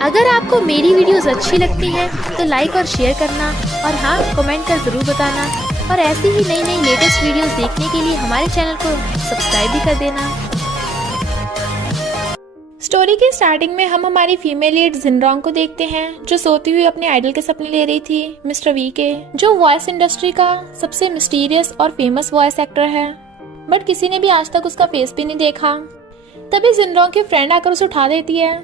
अगर आपको मेरी वीडियोस अच्छी लगती हैं तो लाइक और शेयर करना और हाँ कमेंट कर ज़रूर बताना और ऐसी ही नई नई लेटेस्ट वीडियोस देखने के लिए हमारे चैनल को सब्सक्राइब भी कर देना। स्टोरी के स्टार्टिंग में हम हमारी फीमेल लीड जिनरोंग को देखते हैं जो सोती हुई अपने आइडल के सपने ले रही थी, मिस्टर वी के, जो वॉइस इंडस्ट्री का सबसे मिस्टीरियस और फेमस वॉइस एक्टर है, बट किसी ने भी आज तक उसका फेस भी नहीं देखा। तभी जिनरोंग की फ्रेंड आकर उसे उठा देती है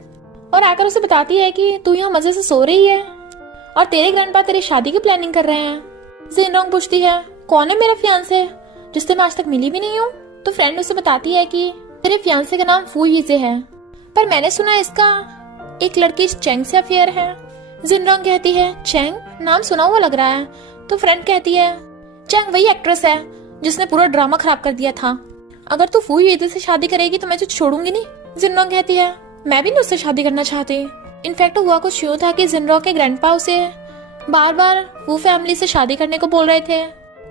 और आकर उसे बताती है कि तू यहाँ मजे से सो रही है और तेरे ग्रैंडपा तेरी शादी की प्लानिंग कर रहे हैं। जिनरोंग पूछती है कौन है मेरा फियांसे जिससे मैं आज तक मिली भी नहीं हूँ। तो फ्रेंड उसे बताती है कि तेरे फियांसे का नाम फू यीजे है, पर मैंने सुना इसका एक लड़की चेंग से अफेयर है। जिनरोंग कहती है चेंग नाम सुना हुआ लग रहा है। तो फ्रेंड कहती है चेंग वही एक्ट्रेस है जिसने पूरा ड्रामा खराब कर दिया था। अगर तू फू यीजे से शादी करेगी तो मैं तुझे छोड़ूंगी नहीं। जिनरोंग कहती है मैं भी नहीं उससे शादी करना चाहती। इनफैक्ट हुआ कुछ यूं था कि जिनरोंग के ग्रैंडपा उसे बार बार फू फैमिली से शादी करने को बोल रहे थे,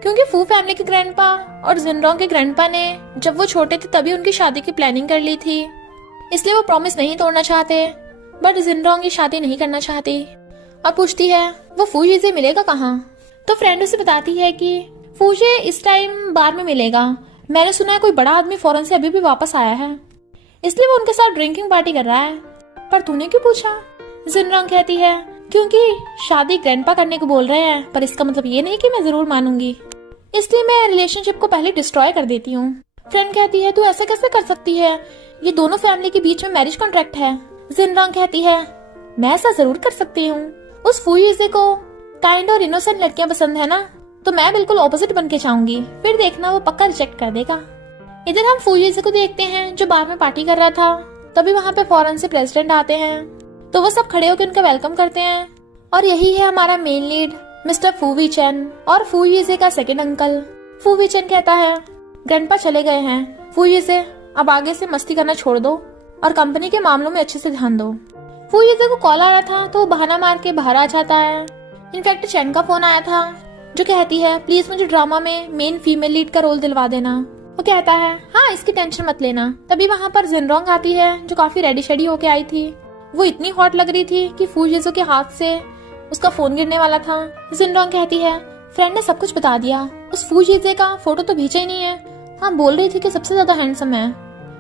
क्योंकि फू फैमिली के ग्रैंडपा और जिनरोंग के ग्रैंडपा ने जब वो छोटे थे तभी उनकी शादी की प्लानिंग कर ली थी, इसलिए वो प्रॉमिस नहीं तोड़ना चाहते। बट जिनरोंग ये शादी नहीं करना चाहती और पूछती है वो फू यीजे मिलेगा कहाँ। तो फ्रेंड उसे बताती है कि फूजे इस टाइम बार में मिलेगा, मैंने सुना है कोई बड़ा आदमी फॉरेन से अभी भी वापस आया है, इसलिए वो उनके साथ ड्रिंकिंग पार्टी कर रहा है। पर तूने क्यों पूछा। जिनरोंग कहती है क्योंकि शादी ग्रैंडपा करने को बोल रहे हैं, पर इसका मतलब ये नहीं कि मैं जरूर मानूंगी, इसलिए मैं रिलेशनशिप को पहले डिस्ट्रॉय कर देती हूँ। फ्रेंड कहती है तू ऐसे कैसे कर सकती है, ये दोनों फैमिली के बीच में मैरिज कॉन्ट्रैक्ट है। जिनरोंग कहती है मैं ऐसा जरूर कर सकती हूँ, उस फू यीजे को काइंड और इनोसेंट लड़कियां पसंद है ना, तो मैं बिल्कुल ऑपोजिट बन के चाहूंगी, फिर देखना वो पक्का रिजेक्ट कर देगा। इधर हम फू यीजे को देखते हैं जो बार में पार्टी कर रहा था। तभी वहाँ पे फॉरेन से प्रेसिडेंट आते हैं, तो वो सब खड़े होकर उनका वेलकम करते हैं। और यही है हमारा मेन लीड मिस्टर फू वीचेन और फू यीजे का सेकंड अंकल। फू वीचेन कहता है ग्रैंडपा चले गए हैं, फू यीजे अब आगे से मस्ती करना छोड़ दो और कंपनी के मामलों में अच्छे से ध्यान दो। फू यीजे को कॉल आ रहा था तो वो बहाना मार के बाहर आ जाता है। इनफैक्ट चेंग का फोन आया था जो कहती है प्लीज मुझे ड्रामा में मेन फीमेल लीड का रोल दिलवा देना। वो कहता है हाँ इसकी टेंशन मत लेना। तभी वहाँ पर जिनरोंग आती है जो काफी रेडी शेडी होके आई थी। वो इतनी हॉट लग रही थी कि फू यीजे के हाथ से उसका फोन गिरने वाला था। जिनरोंग कहती है फ्रेंड ने सब कुछ बता दिया, उस फू यीजे का फोटो तो भेजा ही नहीं है, हाँ बोल रही थी कि सबसे ज्यादा हैंडसम है।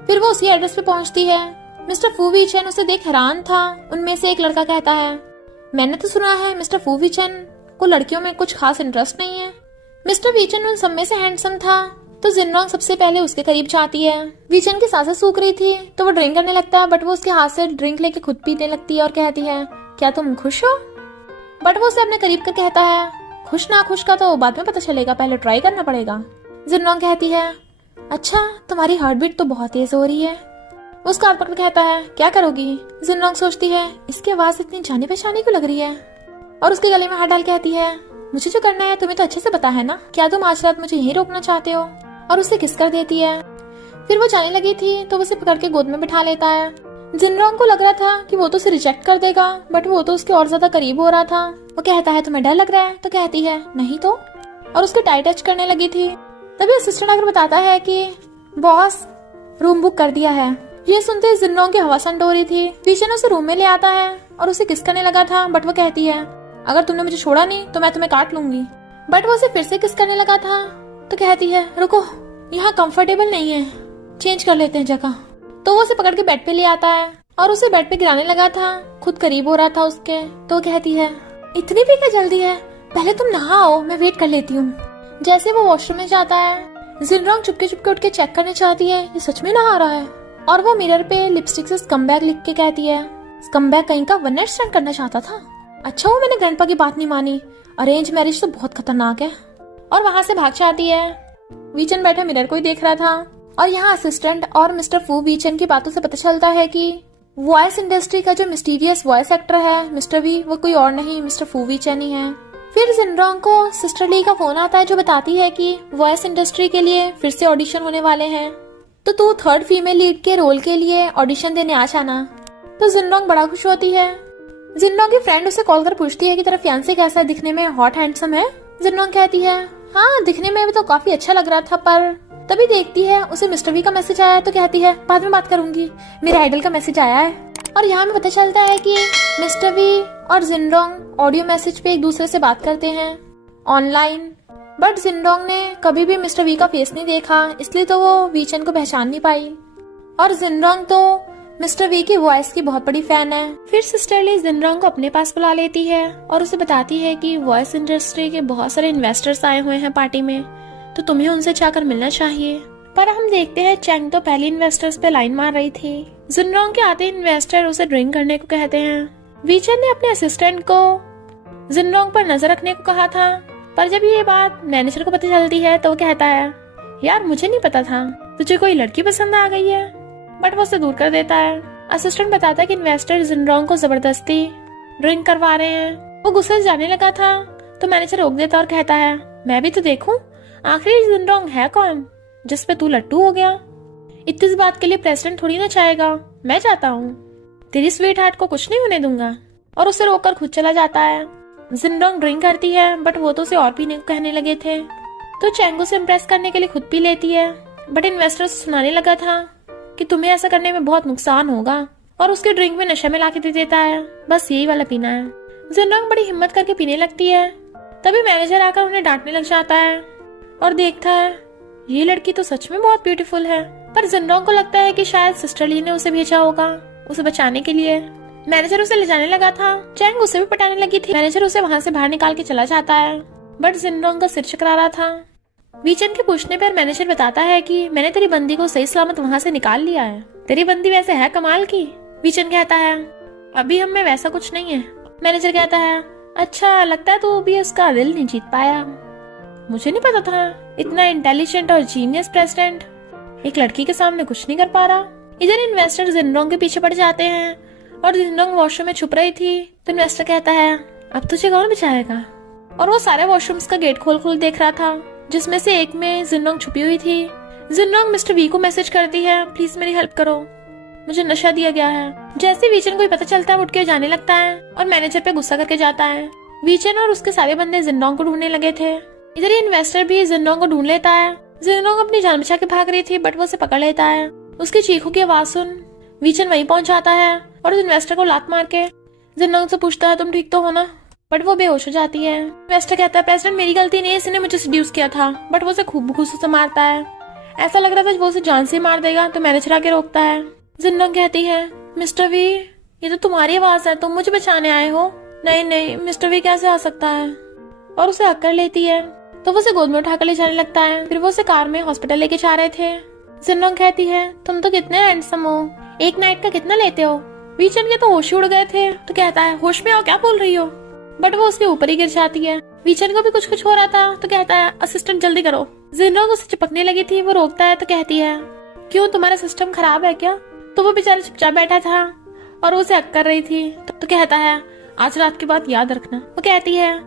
फिर वो उसी एड्रेस पे पहुंचती है। मिस्टर फू वीचेन उसे देख हैरान था। उनमें से एक लड़का कहता है मैंने तो सुना है मिस्टर फू वीचेन को लड़कियों में कुछ खास इंटरेस्ट नहीं है। मिस्टर वीचेन उन सब में से हैंडसम था, तो जिनरोंग सबसे पहले उसके करीब जाती है। वीचेन की सांसें सूख रही थी तो वो ड्रिंक करने लगता है, बट वो उसके हाथ से ड्रिंक लेके खुद पीने लगती है और कहती है क्या तुम खुश हो। बट वो उसे अपने करीब कर कहता है खुश ना खुश का तो बाद में पता चलेगा, पहले ट्राई करना पड़ेगा। जिनरोंग कहती है अच्छा तुम्हारी हार्ट बीट तो बहुत तेज हो रही है। उसका हाथ पकड़ कहता है क्या करोगी। जिनरोंग सोचती है इसकी आवाज इतनी जानी पहचानी क्यों लग रही है, और उसके गले में हाथ डाल कहती है मुझे जो करना है तुम्हें तो अच्छे से पता है ना, क्या तुम आज रात मुझे यहीं रोकना चाहते हो। और उसे किस कर देती है। फिर वो जाने लगी थी तो उसे पकड़ के गोद में बिठा लेता है। जिनरोंग को लग रहा था कि वो तो उसे रिजेक्ट कर देगा, बट वो तो उसके और ज्यादा करीब हो रहा था। वो कहता है तुम्हें डर लग रहा है, तो कहती है नहीं तो, और उसके टाई टच करने लगी थी। तभी असिस्टेंट आकर बताता है कि बॉस रूम बुक कर दिया है। ये सुनते जिनरोंग की हवा ठंड हो रही थी। वीचेन उसे रूम में ले आता है और उसे किस करने लगा था, बट वो कहती है अगर तुमने मुझे छोड़ा नहीं तो मैं तुम्हें काट लूंगी। बट वो उसे फिर से किस करने लगा था तो कहती है रुको यहाँ कंफर्टेबल नहीं है, चेंज कर लेते हैं जगह। तो वो उसे पकड़ के बेड पे ले आता है और उसे बेड पे गिराने लगा था, खुद करीब हो रहा था उसके। तो वो कहती है इतनी भी क्या जल्दी है, पहले तुम नहाओ मैं वेट कर लेती हूँ। जैसे वो वॉशरूम में जाता है जिनरोंग चुपके चुपके उठ के चेक करना चाहती है ये सच में नहा रहा है, और वो मिरर पे लिपस्टिक से स्कमबैग लिख के कहती है स्कमबैग कहीं का वन नाइट स्टैंड करना चाहता था। अच्छा वो मैंने ग्रैंडपा की बात नहीं मानी, अरेंज मैरिज तो बहुत खतरनाक है। और वहाँ से भाग जाती है। वीचेन बैठा मिरर को ही देख रहा था और यहाँ असिस्टेंट और मिस्टर फू वीचेन की बातों से पता चलता है कि वॉइस इंडस्ट्री का जो मिस्टीरियस वॉइस एक्टर है मिस्टर वी, वो कोई और नहीं मिस्टर फू वीचेन ही है। फिर जिनरोंग को सिस्टर ली का फोन आता है जो बताती है कि वॉइस इंडस्ट्री के लिए फिर से ऑडिशन होने वाले हैं, तो तू थर्ड फीमेल लीड के रोल के लिए ऑडिशन देने आ जाना। तो जिनरोंग बड़ा खुश होती है। जिनरोंग की फ्रेंड उसे कॉल कर पूछती है कि तेरा फियांसे कैसा, दिखने में हॉट हैंडसम है। जिनरोंग कहती है हाँ दिखने में भी तो काफी अच्छा लग रहा था, पर तभी देखती है उसे मिस्टर वी का मैसेज आया है, तो कहती है बाद में बात करूंगी, मेरे आइडल का मैसेज आया है। और यहाँ में पता चलता है कि मिस्टर वी और जिनरोंग ऑडियो मैसेज पे एक दूसरे से बात करते हैं ऑनलाइन, बट जिनरोंग ने कभी भी मिस्टर वी का फेस नहीं देखा, इसलिए तो वो वीचन को पहचान नहीं पाई। और जिनरोंग तो मिस्टर वी की वॉइस की बहुत बड़ी फैन है। फिर सिस्टर ली जिनरोंग को अपने पास बुला लेती है और उसे बताती है कि वॉइस इंडस्ट्री के बहुत सारे इन्वेस्टर्स आए हुए हैं पार्टी में, तो तुम्हें उनसे जाकर मिलना चाहिए। पर हम देखते हैं चैंग तो पहले इन्वेस्टर्स पे लाइन मार रही थी। जिनरोंग के आते इन्वेस्टर उसे ड्रिंक करने को कहते हैं। वीचन ने अपने असिस्टेंट को जिनरोंग पर नजर रखने को कहा था, पर जब ये बात मैनेजर को पता चलती है तो वो कहता है, यार मुझे नहीं पता था, तुझे कोई लड़की पसंद आ गई है, बट वो उसे दूर कर देता है। असिस्टेंट बताता है कि इन्वेस्टर जिनरोंग को जबरदस्ती ड्रिंक करवा रहे हैं। वो गुस्से से जाने लगा था तो मैनेजर रोक देता और कहता है, मैं भी तो देखूं आखिर जिनरोंग है कौन जिस पे तू लट्टू हो गया। इतनी सी बात के लिए प्रेसिडेंट थोड़ी ना चाहेगा, मैं चाहता हूँ, तेरी स्वीट हार्ट को कुछ नहीं होने दूंगा। और उसे रोककर खुद चला जाता है। जिनरोंग ड्रिंक करती है, बट वो तो उसे और पीने को कहने लगे थे, तो चैंगो से इम्प्रेस करने के लिए खुद पी लेती है। बट इन्वेस्टर से सुनाने लगा था कि तुम्हें ऐसा करने में बहुत नुकसान होगा, और उसके ड्रिंक में नशा मिला के दे देता है, बस यही वाला पीना है। जिनरोंग बड़ी हिम्मत करके पीने लगती है। तभी मैनेजर आकर उन्हें डांटने लग जाता है और देखता है ये लड़की तो सच में बहुत ब्यूटीफुल है। पर जिनरोंग को लगता है कि शायद सिस्टर ली ने उसे भेजा होगा उसे बचाने के लिए। मैनेजर उसे ले जाने लगा था, चैंग उसे भी पटाने लगी थी। मैनेजर उसे वहाँ से बाहर निकाल के चला जाता है, बट जिनरोंग का सिर चकरा रहा था। वीचन के पूछने पर मैनेजर बताता है कि मैंने तेरी बंदी को सही सलामत वहाँ से निकाल लिया है। तेरी बंदी वैसे है कमाल की। वीचन कहता है, अभी हम में वैसा कुछ नहीं है। मैनेजर कहता है, अच्छा लगता है तू भी उसका दिल नहीं जीत पाया। मुझे नहीं पता था इतना इंटेलिजेंट और जीनियस प्रेसिडेंट एक लड़की के सामने कुछ नहीं कर पा रहा। इधर इन्वेस्टर जिनरोंग के पीछे पड़ जाते हैं और जिनरोंग वॉशरूम में छुप रही थी, तो इन्वेस्टर कहता है, अब तुझे कौन बचाएगा। और वो सारे वॉशरूम्स का गेट खोल देख रहा था, जिसमें से एक में जिनरोंग छुपी हुई थी। जिनरोंग मिस्टर वी को मैसेज करती है, प्लीज मेरी हेल्प करो, मुझे नशा दिया गया है। जैसे वीचन को पता चलता है उठ के जाने लगता है और मैनेजर पे गुस्सा करके जाता है। वीचन और उसके सारे बंदे जिनरोंग को ढूंढने लगे थे। इधर ये इन्वेस्टर भी जिनरोंग को ढूंढ लेता है। जिनरोंग अपनी जान बचा के भाग रही थी, बट वो उसे पकड़ लेता है। उसकी चीखों की आवाज सुन वीचन वहीं पहुंच जाता है और उस इन्वेस्टर को लात मार के जिनरोंग से पूछता है, तुम ठीक तो हो ना। बट वो बेहोश हो जाती है। इन्वेस्टर कहता है, प्रेसिडेंट मेरी गलती नहीं है, इसने मुझे सेड्यूस किया था। बट वो उसे खूब घूंसों से मारता है, ऐसा लग रहा था वो उसे जान से मार देगा। तो मैनेजर आके रोकता है। जिनरोंग कहती है, मिस्टर वी ये तो तुम्हारी आवाज है, तुम मुझे बचाने आए हो। नहीं नहीं मिस्टर वी कैसे आ सकता है। और उसे हक कर लेती है, तो वो उसे गोद में उठाकर ले जाने लगता है। फिर वो उसे कार में हॉस्पिटल लेके जा रहे थे। जिनरोंग कहती है, तुम तो कितने हैंडसम हो, एक नाइट का कितना लेते हो। वीचन के तो होश ही उड़ गए थे, तो कहता है, होश में हो, क्या बोल रही हो। बट वो उसके ऊपर ही गिर जाती है। वीचन को भी कुछ हो रहा था, तो कहता है, असिस्टेंट जल्दी करो। जिनरोंग उसे चिपकने लगी थी, वो रोकता है तो कहती है, क्यों तुम्हारा सिस्टम खराब है क्या। तो वो बेचारा चुपचाप बैठा था और वो उसे हक कर रही थी, तो कहता है, आज रात की बात याद रखना। वो कहती है,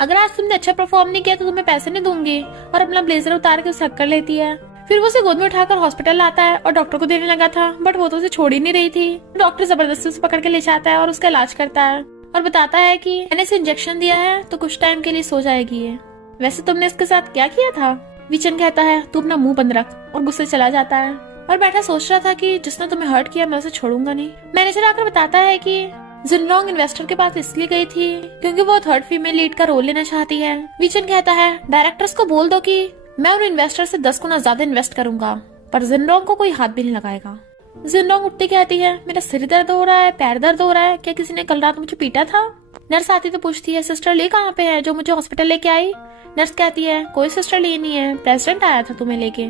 अगर आज तुमने अच्छा परफॉर्म नहीं किया तो तुम्हें पैसे नहीं दूंगी, और अपना ब्लेजर उतार के उसे हक कर लेती है। फिर वो उसे गोद में उठाकर हॉस्पिटल लाता है और डॉक्टर को देने लगा था, बट वो तो उसे छोड़ ही नहीं रही थी। डॉक्टर जबरदस्ती उसे पकड़ के ले जाता है और उसका इलाज करता है और बताता है कि मैंने इसे इंजेक्शन दिया है तो कुछ टाइम के लिए सो जाएगी ये। वैसे तुमने इसके साथ क्या किया था। वीचन कहता है, तू अपना मुंह बंद रख, और गुस्से चला जाता है और बैठा सोच रहा था कि जिसने तुम्हें हर्ट किया मैं उसे छोड़ूंगा नहीं। मैनेजर आकर बताता है कि जिनरोंग इन्वेस्टर के पास इसलिए गई थी क्योंकि वो थर्ड फीमेल लीड का रोल लेना चाहती है। वीचन कहता है, डायरेक्टर्स को बोल दो कि मैं उन इन्वेस्टर से 10 गुना ज्यादा इन्वेस्ट करूंगा, पर जिनरोंग को कोई हाथ भी नहीं लगाएगा। जिनरोंग उठती कहती है, मेरा सिर दर्द हो रहा है, पैर दर्द हो रहा है, क्या किसी ने कल रात मुझे पीटा था। नर्स आती तो पूछती है, सिस्टर ली कहाँ पे है जो मुझे हॉस्पिटल लेके आई। नर्स कहती है, कोई सिस्टर ली नहीं है, प्रेसिडेंट आया था तुम्हें लेके,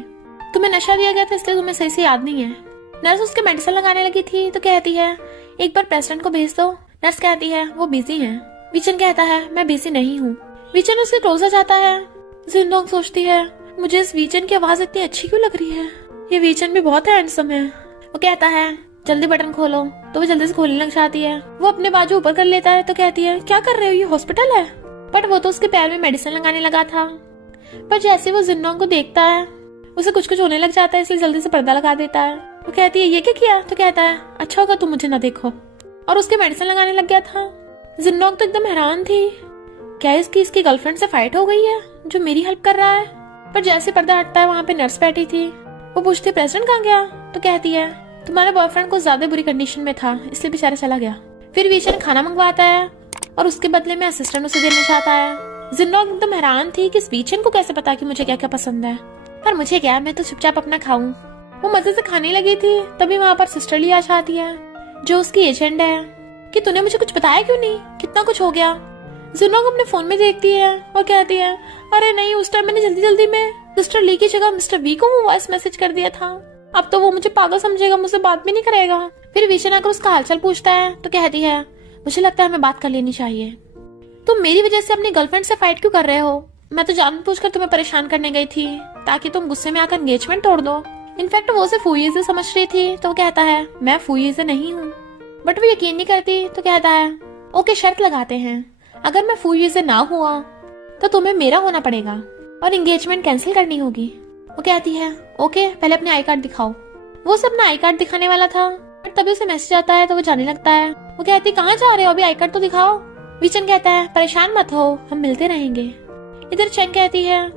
तुम्हें नशा दिया गया था इसलिए तुम्हें सही से याद नहीं है। नर्स उसके मेडिसिन लगाने लगी थी तो कहती है, एक बार प्रेसिडेंट को भेज दो। नर्स कहती है, वो बिजी है। वीचन कहता है, मैं बिजी नहीं हूँ। वीचन उसके क्लोज आ जाता है। जिनरोंग सोचती है, मुझे इस वीचन की आवाज इतनी अच्छी क्यों लग रही है, ये वीचन भी बहुत हैंडसम है। वो कहता है, जल्दी बटन खोलो, तो वो जल्दी से खोलने लग जाती है। वो अपने बाजू ऊपर कर लेता है तो कहती है, क्या कर रहे हो, ये हॉस्पिटल है। बट वो तो उसके पैर में मेडिसिन लगाने लगा था। पर जैसे वो जिनरोंग को देखता है उसे कुछ होने लग जाता है, इसलिए जल्दी से पर्दा लगा देता है। वो कहती है, ये क्या किया। तो कहता है, अच्छा होगा तुम मुझे ना देखो, और उसके मेडिसिन लगाने लग गया था। जिनरोंग तो एकदम हैरान थी, क्या इसकी गर्लफ्रेंड से फाइट हो गई है जो मेरी हेल्प कर रहा है। पर जैसे पर्दा हटता है वहाँ पे नर्स बैठी थी। वो पूछती है, प्रेसिडेंट कहाँ गया। तो कहती है, तुम्हारे बॉयफ्रेंड को ज्यादा बुरी कंडीशन में था इसलिए बेचारा चला गया। फिर वीचन खाना मंगवाता है और उसके बदले में असिस्टेंट उसे देना चाहता है। जिनरोंग एकदम हैरान थी कि इस वीचन को कैसे पता कि मुझे क्या क्या पसंद है, पर मुझे क्या, मैं तो चुपचाप अपना खाऊं। वो मजे से खाने लगी थी, तभी वहाँ पर सिस्टर ली आ जाती है जो उसकी एजेंट है कि तूने मुझे कुछ बताया क्यों नहीं, कितना कुछ हो गया। जिनरोंग अपने फोन में देखती है और कहती है, अरे नहीं, उस टाइम मैंने जल्दी जल्दी में मिस्टर ली की जगह मिस्टर वी को वो वॉइस मैसेज कर दिया था। अब तो वो मुझे पागल समझेगा, मुझसे बात भी नहीं करेगा। फिर वीचन आकर उसका हालचाल पूछता है तो कहती है, मुझे लगता है हमें बात कर लेनी चाहिए। तुम मेरी वजह से अपनी गर्लफ्रेंड से फाइट क्यों कर रहे हो? मैं तो जानबूझकर तुम्हें परेशान करने गई थी ताकि तुम गुस्से में आकर एंगेजमेंट तोड़ दो। इनफैक्ट वो उसे फूई से समझ रही थी, तो वो कहता है, मैं फूई से नहीं हूँ। बट वो यकीन नहीं करती, तो कहता है, ओके शर्त लगाते हैं, अगर मैं फूई से ना हुआ तो तुम्हें मेरा होना पड़ेगा और एंगेजमेंट कैंसिल करनी होगी। वो कहती है, ओके पहले अपने आई कार्ड दिखाओ। वो उसे अपना आई कार्ड दिखाने वाला था, बट तभी उसे मैसेज आता है तो वो जाने लगता है। वो कहती, कहाँ जा रहे हो, अभी आई कार्ड तो दिखाओ। वीचन कहता है, परेशान मत हो, हम मिलते रहेंगे। इधर चेंग कहती है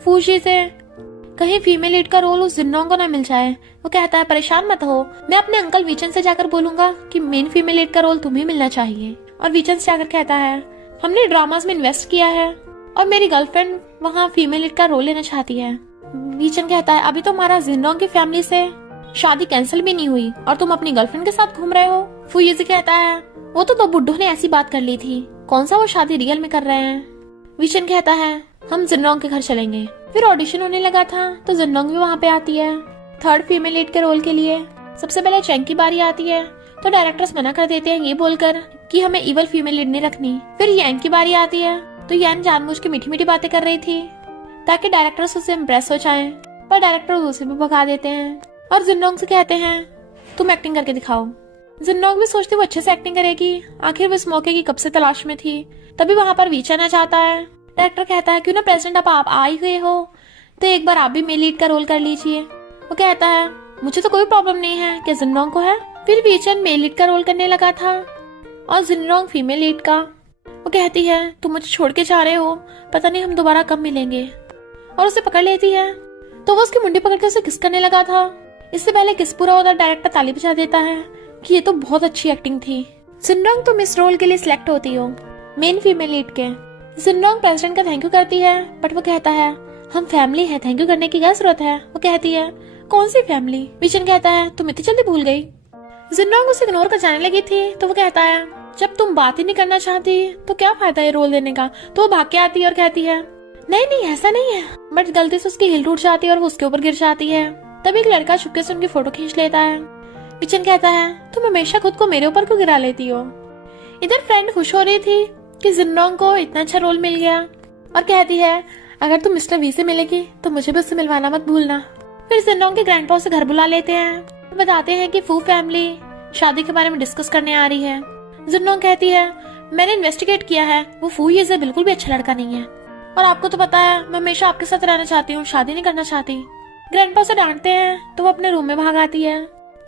फूशी से, कहीं फीमेल लीड का रोल उस जिन्नोंग को ना मिल जाए। वो कहता है, परेशान मत हो, मैं अपने अंकल वीचन से जाकर बोलूंगा कि मेन फीमेल लीड का रोल तुम्हें मिलना चाहिए। और वीचन से जाकर कहता है, हमने ड्रामास में इन्वेस्ट किया है और मेरी गर्लफ्रेंड वहाँ फीमेल लीड का रोल लेना चाहती है। वीचन कहता है, अभी तो हमारा जिन्नोंग की फैमिली से शादी कैंसिल भी नहीं हुई और तुम अपनी गर्लफ्रेंड के साथ घूम रहे हो। फुयेजी कहता है, वो तो दो बुड्ढों ने ऐसी बात कर ली थी, कौन सा वो शादी रियल में कर रहे हैं। वीचन कहता है, हम जिन्नोंग के घर चलेंगे। फिर ऑडिशन होने लगा था तो जिन्नोंग भी वहाँ पे आती है थर्ड फीमेल लीड के रोल के लिए। सबसे पहले चेंग की बारी आती है तो डायरेक्टर्स मना कर देते हैं ये बोलकर कि हमें इवल फीमेल लीड नहीं रखनी। फिर यैन की बारी आती है तो यैन जानबूझ के मीठी मीठी बातें कर रही थी ताकि डायरेक्टर्स उससे इम्प्रेस हो जाएं, पर डायरेक्टर उसे भी भगा देते हैं और जिन्नोंग से कहते हैं, तुम एक्टिंग करके दिखाओ। जिन्नोंग भी सोचती वो अच्छे से एक्टिंग करेगी, आखिर वो इस मौके की कब से तलाश में थी। तभी वहाँ पर वीचन आ जाता है। डायरेक्टर कहता है, क्यों ना प्रेसिडेंट आप आई हुए हो तो एक बार आप भी मेल लीड का रोल कर लीजिए। वो कहता है, मुझे तो कोई प्रॉब्लम नहीं है, क्या जिन्नोंग को है? फिर वीचन मेल लीड का रोल करने लगा था और जिन्नोंग फीमेल लीड का। वो कहती है, तुम मुझे छोड़ के जा रहे हो, पता नहीं हम दोबारा कब मिलेंगे। और उसे पकड़ लेती है तो वो उसकी मुंडी पकड़ के उसे किस करने लगा था। इससे पहले किस पूरा होता डायरेक्टर ताली बजा देता है कि ये तो बहुत अच्छी एक्टिंग थी। जिन्नोंग तुम इस रोल के लिए सिलेक्ट होती हो, मेन फीमेल लीड के। जिन्नोंग प्रेसिडेंट का थैंक यू करती है, बट वो कहता है, हम फैमिली है, थैंक यू करने की क्या जरूरत है। वो कहती है, कौन सी फैमिली? वीचन कहता है, तुम इतनी जल्दी भूल गई। जिन्नोंग उसे इग्नोर कर जाने लगी थी तो वो कहता है, जब तुम बात ही नहीं करना चाहती तो क्या फायदा है रोल देने का। तो वो भाग के आती है और कहती है, नहीं नहीं ऐसा नहीं है। बट गलती से उसकी हिल टूट जाती है और वो उसके ऊपर गिर जाती है। तभी एक लड़का चुपके से उनकी फोटो खींच लेता है। वीचन कहता है, तुम हमेशा खुद को मेरे ऊपर क्यों गिरा लेती हो। इधर फ्रेंड खुश हो रही थी कि जिन्नोंग को इतना अच्छा रोल मिल गया और कहती है, अगर तुम मिस्टर वी से मिलेगी तो मुझे भी उससे मिलवाना मत भूलना। फिर जिन्नोंग के ग्रैंडपा उसे घर बुला लेते हैं, बताते हैं कि फू फैमिली शादी के बारे में डिस्कस करने आ रही है। जिन्नोंग कहती है, मैंने इन्वेस्टिगेट किया है, वो फू ये बिल्कुल भी अच्छा लड़का नहीं है और आपको तो पता है मैं हमेशा आपके साथ रहना चाहती हूँ, शादी नहीं करना चाहती। ग्रैंडपा उसे डांटते हैं तो वो अपने रूम में भाग आती है।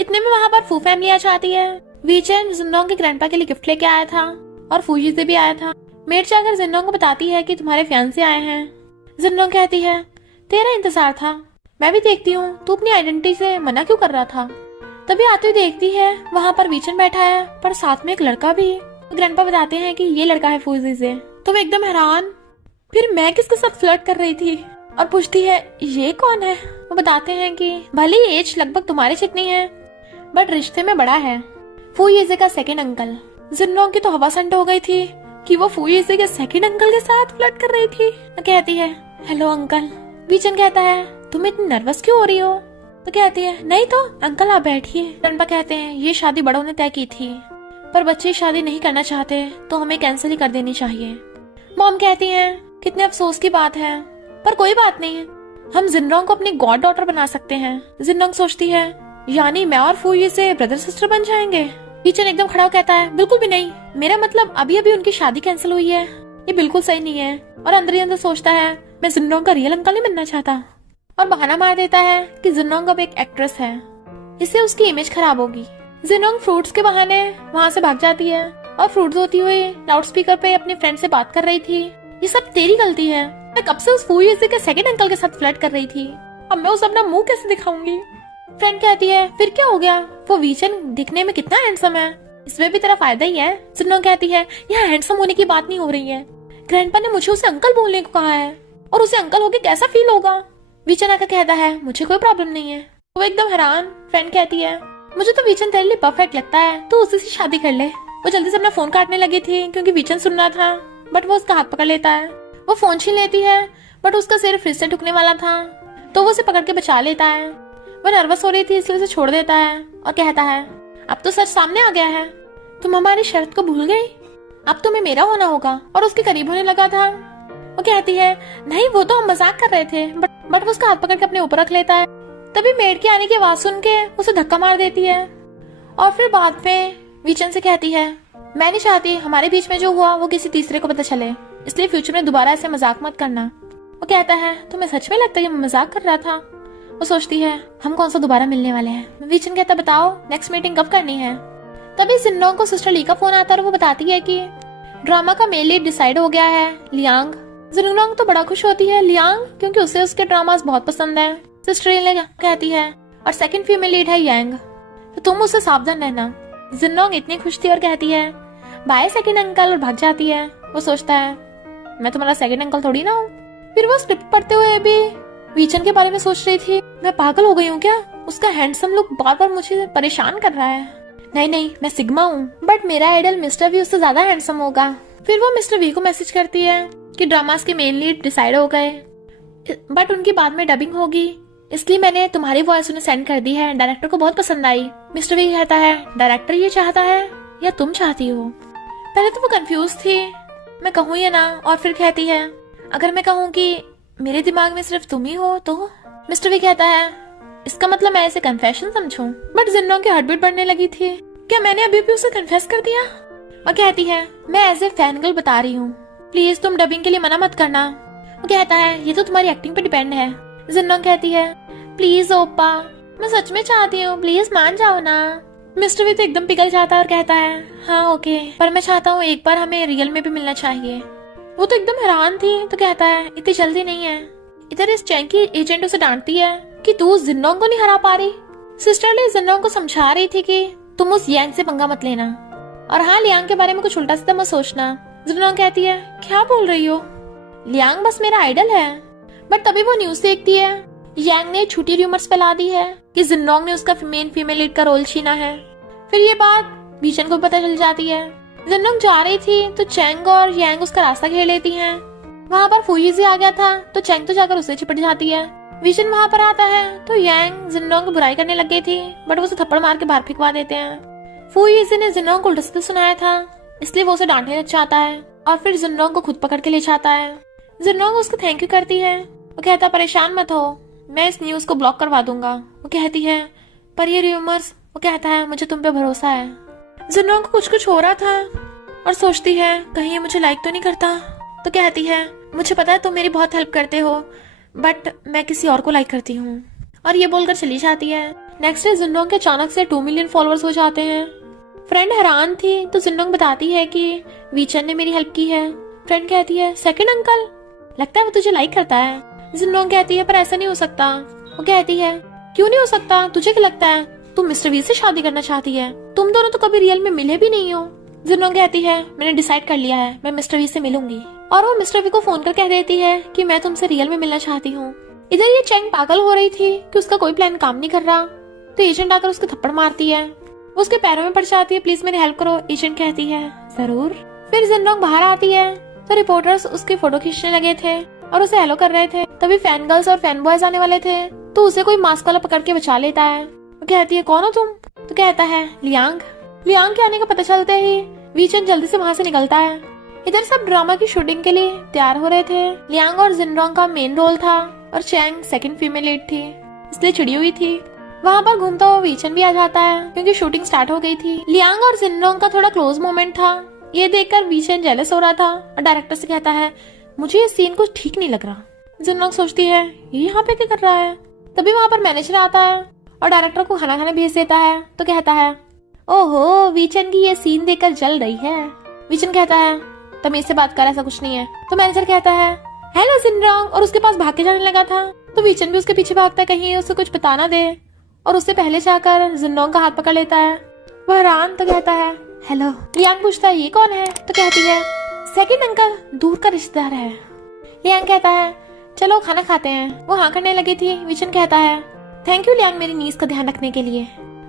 इतने में वहाँ पर फू फैमिली आ जाती है। वीचन जिन्नोंग के ग्रैंडपा के लिए गिफ्ट लेके आया था और फूजी से भी आया था। मेड जाकर जिन्नोंग को बताती है कि तुम्हारे फियांसे आए हैं। जिन्नोंग कहती है, तेरा इंतजार था, मैं भी देखती हूँ तू अपनी आइडेंटिटी से मना क्यों कर रहा था। तभी आती हुई देखती है वहाँ पर वीचन बैठा है पर साथ में एक लड़का भी। ग्रैंडपा बताते हैं कि ये लड़का है फूजी से। तुम एकदम हैरान, फिर मैं किसके साथ फ्लर्ट कर रही थी और पूछती है, ये कौन है। वो बताते हैं कि भले ही एज लगभग तुम्हारे जितनी है बट रिश्ते में बड़ा है, फूयेजे का सेकंड अंकल। जिन्नोंग की तो हवा संड हो गई थी कि वो फूयेजे के सेकंड अंकल के साथ फ्लर्ट कर रही थी। वो कहती है, हेलो अंकल। वीचन कहता है, तुम इतनी नर्वस क्यों हो रही हो। तो कहती है, नहीं तो अंकल आप बैठिए। ग्रैंडपा कहते हैं, ये शादी बड़ों ने तय की थी पर बच्चे शादी नहीं करना चाहते तो हमें कैंसिल ही कर देनी चाहिए। मॉम कहती है, कितने अफसोस की बात है, पर कोई बात नहीं है, हम जिन्नोंग को अपनी गॉड डॉटर बना सकते हैं। जिन्नोंग सोचती है, यानी मैं और फूई से ब्रदर सिस्टर बन जाएंगे। वीचन एकदम खड़ा हो कहता है, बिल्कुल भी नहीं, मेरा मतलब अभी अभी उनकी शादी कैंसिल हुई है, ये बिल्कुल सही नहीं है। और अंदर ही अंदर सोचता है, मैं जिन्नोंग का रियल अंकल नहीं बनना चाहता। और बहाना मार देता है कि जिन्नोंग अब एक एक्ट्रेस है, इससे उसकी इमेज खराब होगी। जिन्नोंग फ्रूट्स के बहाने वहाँ से भाग जाती है और फ्रूट्स होती हुई लाउड स्पीकर पे अपने फ्रेंड से बात कर रही थी। ये सब तेरी गलती है, मैं कब से उस फूयेजे के सेकंड अंकल के साथ फ्लर्ट कर रही थी, अब मैं उसे अपना मुंह कैसे दिखाऊंगी। फ्रेंड कहती है, फिर क्या हो गया, वो वीचन दिखने में कितना हैंडसम है। इसमें भी तेरा फायदा ही है। जिनोंग कहती है यहाँ हैंडसम होने की बात नहीं हो रही है, ग्रैंडपा ने मुझे उसे अंकल बोलने को कहा है, और उसे अंकल होके कैसा फील होगा। वीचन आकर कहता है मुझे कोई प्रॉब्लम नहीं है। वो एकदम हैरान। फ्रेंड कहती है मुझे तो वीचन तेरे लिए परफेक्ट लगता है, तो उसी से शादी कर ले। वो जल्दी से अपना फोन काटने लगी थी क्योंकि वीचन सुन रहा था, बट वो उसका हाथ पकड़ लेता है। वो फोन छीन लेती है, बट उसका सिर फ्रिज से ठुकने वाला था, तो वो उसे पकड़ के बचा लेता है। वो नर्वस हो रही थी इसलिए उसे छोड़ देता है और कहता है अब तो सच सामने आ गया है, तुम हमारी शर्त को भूल गई, अब तुम्हें मेरा होना होगा। और उसके करीब होने लगा था। वो कहती है नहीं, वो तो हम मजाक कर रहे थे, बट वो उसका हाथ पकड़ के अपने ऊपर रख लेता है। तभी मेड के आने की आवाज सुन के उसे धक्का मार देती है, और फिर बाद में वीचन से कहती है मैं नहीं चाहती हमारे बीच में जो हुआ वो किसी तीसरे को पता चले, इसलिए फ्यूचर में दोबारा ऐसे मजाक मत करना। वो कहता है तुम्हें सच में लगता है कि मैं मजाक कर रहा था। वो सोचती है हम कौन सा दोबारा मिलने वाले हैं। वीचन कहता बताओ नेक्स्ट मीटिंग कब करनी है। तभी जिनलोंग को सिस्टर ली का फोन आता है और वो बताती है कि ड्रामा का मेन लीड डिसाइड हो गया है, लियांग। जिनलोंग तो बड़ा खुश होती है, लियांग, क्योंकि उसे उसके ड्रामास बहुत पसंद है। सिस्टर ली कहती है और सेकंड फीमेल लीड है यांग, तो तुम उससे सावधान रहना। जिनलोंग इतनी खुश थी और कहती है बाय सेकंड अंकल, और भाग जाती है। वो सोचता है मैं तुम्हारा सेकंड अंकल थोड़ी ना हूँ। फिर वो स्क्रिप्ट पढ़ते हुए भी वीचन के बारे में सोच रही थी, मैं पागल हो गई हूँ क्या, उसका हैंडसम लुक बार बार मुझे परेशान कर रहा है। नहीं, मैं सिग्मा हूँ, बट मेरा आइडल मिस्टर वी उससे ज्यादा हैंडसम होगा। फिर वो मिस्टर वी को मैसेज करती है कि ड्रामास के मेन लीड डिसाइड हो गए, बट उनकी बाद में डबिंग होगी, इसलिए मैंने तुम्हारी वॉइस उन्हें सेंड कर दी है, डायरेक्टर को बहुत पसंद आई। मिस्टर वी कहता है डायरेक्टर ये चाहता है या तुम चाहती हो। पहले तो वो कंफ्यूज थी, मैं कहूँ या ना, और फिर कहती है अगर मैं कहूँ कि मेरे दिमाग में सिर्फ तुम ही हो तो। मिस्टर वी कहता है इसका मतलब मैं इसे कन्फेशन समझूं। बट जिन्नोंग की हार्टबीट बढ़ने लगी थी, क्या मैंने अभी भी उसे कन्फेस कर दिया। वो कहती है मैं एज ए फैन गर्ल बता रही हूँ, प्लीज तुम डबिंग के लिए मना मत करना। वो कहता है ये तो तुम्हारी एक्टिंग पे डिपेंड है। जिन्नोंग कहती है प्लीज ओप्पा, मैं सच में चाहती हूँ, प्लीज मान जाओ ना। मिस्टर वी तो एकदम पिघल जाता है और कहता है हाँ ओके, पर मैं चाहता हूँ एक बार हमें रियल में भी मिलना चाहिए। वो तो एकदम हैरान थी, तो कहता है इतनी जल्दी नहीं है। इधर इस चैंग की एजेंट उसे डांटती है कि तू जिन्नोंग को नहीं हरा पा रही। सिस्टर ली जिन्नोंग को समझा रही थी कि तुम उस यांग से पंगा मत लेना, और हाँ लियांग के बारे में कुछ उल्टा सीधा मत सोचना। जिन्नोंग कहती है क्या बोल रही हो, लियांग बस मेरा आइडल है। बट तभी वो न्यूज देखती है, यांग ने झूठी रूमर्स फैला दी है कि जिन्नोंग ने उसका मेन फीमेल लीड का रोल छीना है। फिर ये बात वीचन को पता चल जाती है। जिन्नोंग जा रही थी तो चैंग और यांग उसका रास्ता घेर लेती हैं। वहाँ पर फुयीजी आ गया था तो चैंग तो जाकर उसे चिपट जाती है। वीचन वहाँ पर आता है तो यांग जिन्नोंग की बुराई करने लग गई थी, बट वो उसे थप्पड़ मार के बाहर फेंकवा देते हैं। फुयीजी ने जिन्नोंग को उल्टा सीधा सुनाया था, इसलिए वो उसे डांटने लग जाता है और फिर जिन्नोंग को खुद पकड़ के ले जाता है। जिन्नोंग उसको थैंक यू करती है। वो कहता परेशान मत हो, मैं इस न्यूज को ब्लॉक करवा दूंगा। वो कहती है पर ये रूमर्स। वो कहता है मुझे तुम पे भरोसा है। जिन्नोंग को कुछ हो रहा था और सोचती है कहीं ये मुझे लाइक तो नहीं करता। तो कहती है मुझे पता है तुम मेरी बहुत हेल्प करते हो, बट मैं किसी और को लाइक करती हूँ, और ये बोलकर चली जाती है। नेक्स्ट डे जिन्नोंग के अचानक से 2 मिलियन फॉलोअर्स हो जाते हैं। फ्रेंड हैरान थी तो जिन्नोंग बताती है कि वीचन ने मेरी हेल्प की है। फ्रेंड कहती है सेकंड अंकल, लगता है वो तुझे लाइक करता है। जिन्नोंग कहती है पर ऐसा नहीं हो सकता। वो कहती है क्यों नहीं हो सकता, तुझे क्या लगता है तुम मिस्टर वी से शादी करना चाहती है, तुम दोनों तो कभी रियल में मिले भी नहीं हो। जिन्नोंग कहती है मैंने डिसाइड कर लिया है, मैं मिस्टर वी से मिलूंगी, और वो मिस्टर वी को फोन कर कह देती है कि मैं तुमसे रियल में मिलना चाहती हूँ। इधर ये चैंग पागल हो रही थी कि उसका कोई प्लान काम नहीं कर रहा, तो एजेंट आकर उसको थप्पड़ मारती है। वो उसके पैरों में पड़ जाती है, प्लीज मेरी हेल्प करो। एजेंट कहती है जरूर। फिर जिन्नोंग बाहर आती है तो रिपोर्टर्स उसकी फोटो खींचने लगे थे और उसे हेलो कर रहे थे। तभी फैन गर्ल्स और फैन बॉयज आने वाले थे तो उसे कोई मास्क वाला पकड़ के बचा लेता है। वो कहती है कौन हो तुम, तो कहता है लियांग। लियांग के आने का पता चलते ही वीचन जल्दी से वहाँ से निकलता है। इधर सब ड्रामा की शूटिंग के लिए तैयार हो रहे थे। लियांग और जिन्नोंग का मेन रोल था और चैंग सेकंड फीमेल लीड थी, इसलिए चिड़ी हुई थी। वहाँ पर घूमता हुआ वीचन भी आ जाता है क्योंकि शूटिंग स्टार्ट हो गई थी। लियांग और जिन्नोंग का थोड़ा क्लोज मोमेंट था, ये देखकर वीचन जेलस हो रहा था और डायरेक्टर से कहता है मुझे ये सीन कुछ ठीक नहीं लग रहा। जिन्नोंग सोचती है ये यहाँ पे क्या कर रहा है। तभी वहाँ पर मैनेजर आता है और डायरेक्टर को खाना खाने भेज देता है। तो कहता है ओहो वीचन की ये सीन देखकर जल रही है। वीचन कहता है तमीज से बात कर, ऐसा कुछ नहीं है। तो मैनेजर कहता है हेलो जिन्नोंग, और उसके पास भाग के जाने लगा था। तो वीचन भी उसके पीछे भागता है कहीं उसे कुछ बताना दे, और उससे पहले जाकर जिन्नोंग का हाथ पकड़ लेता है। वो हैरान तो कहता है हेलो। लियांग पूछता है ये कौन है, तो कहती है सेकंड अंकल, दूर का रिश्तेदार है। लियांग कहता है चलो खाना खाते हैं। वो हाँ करने लगी थी। विचन कहता है थैंक यू लियांग मेरी नीज का ध्यान रखने के लिए,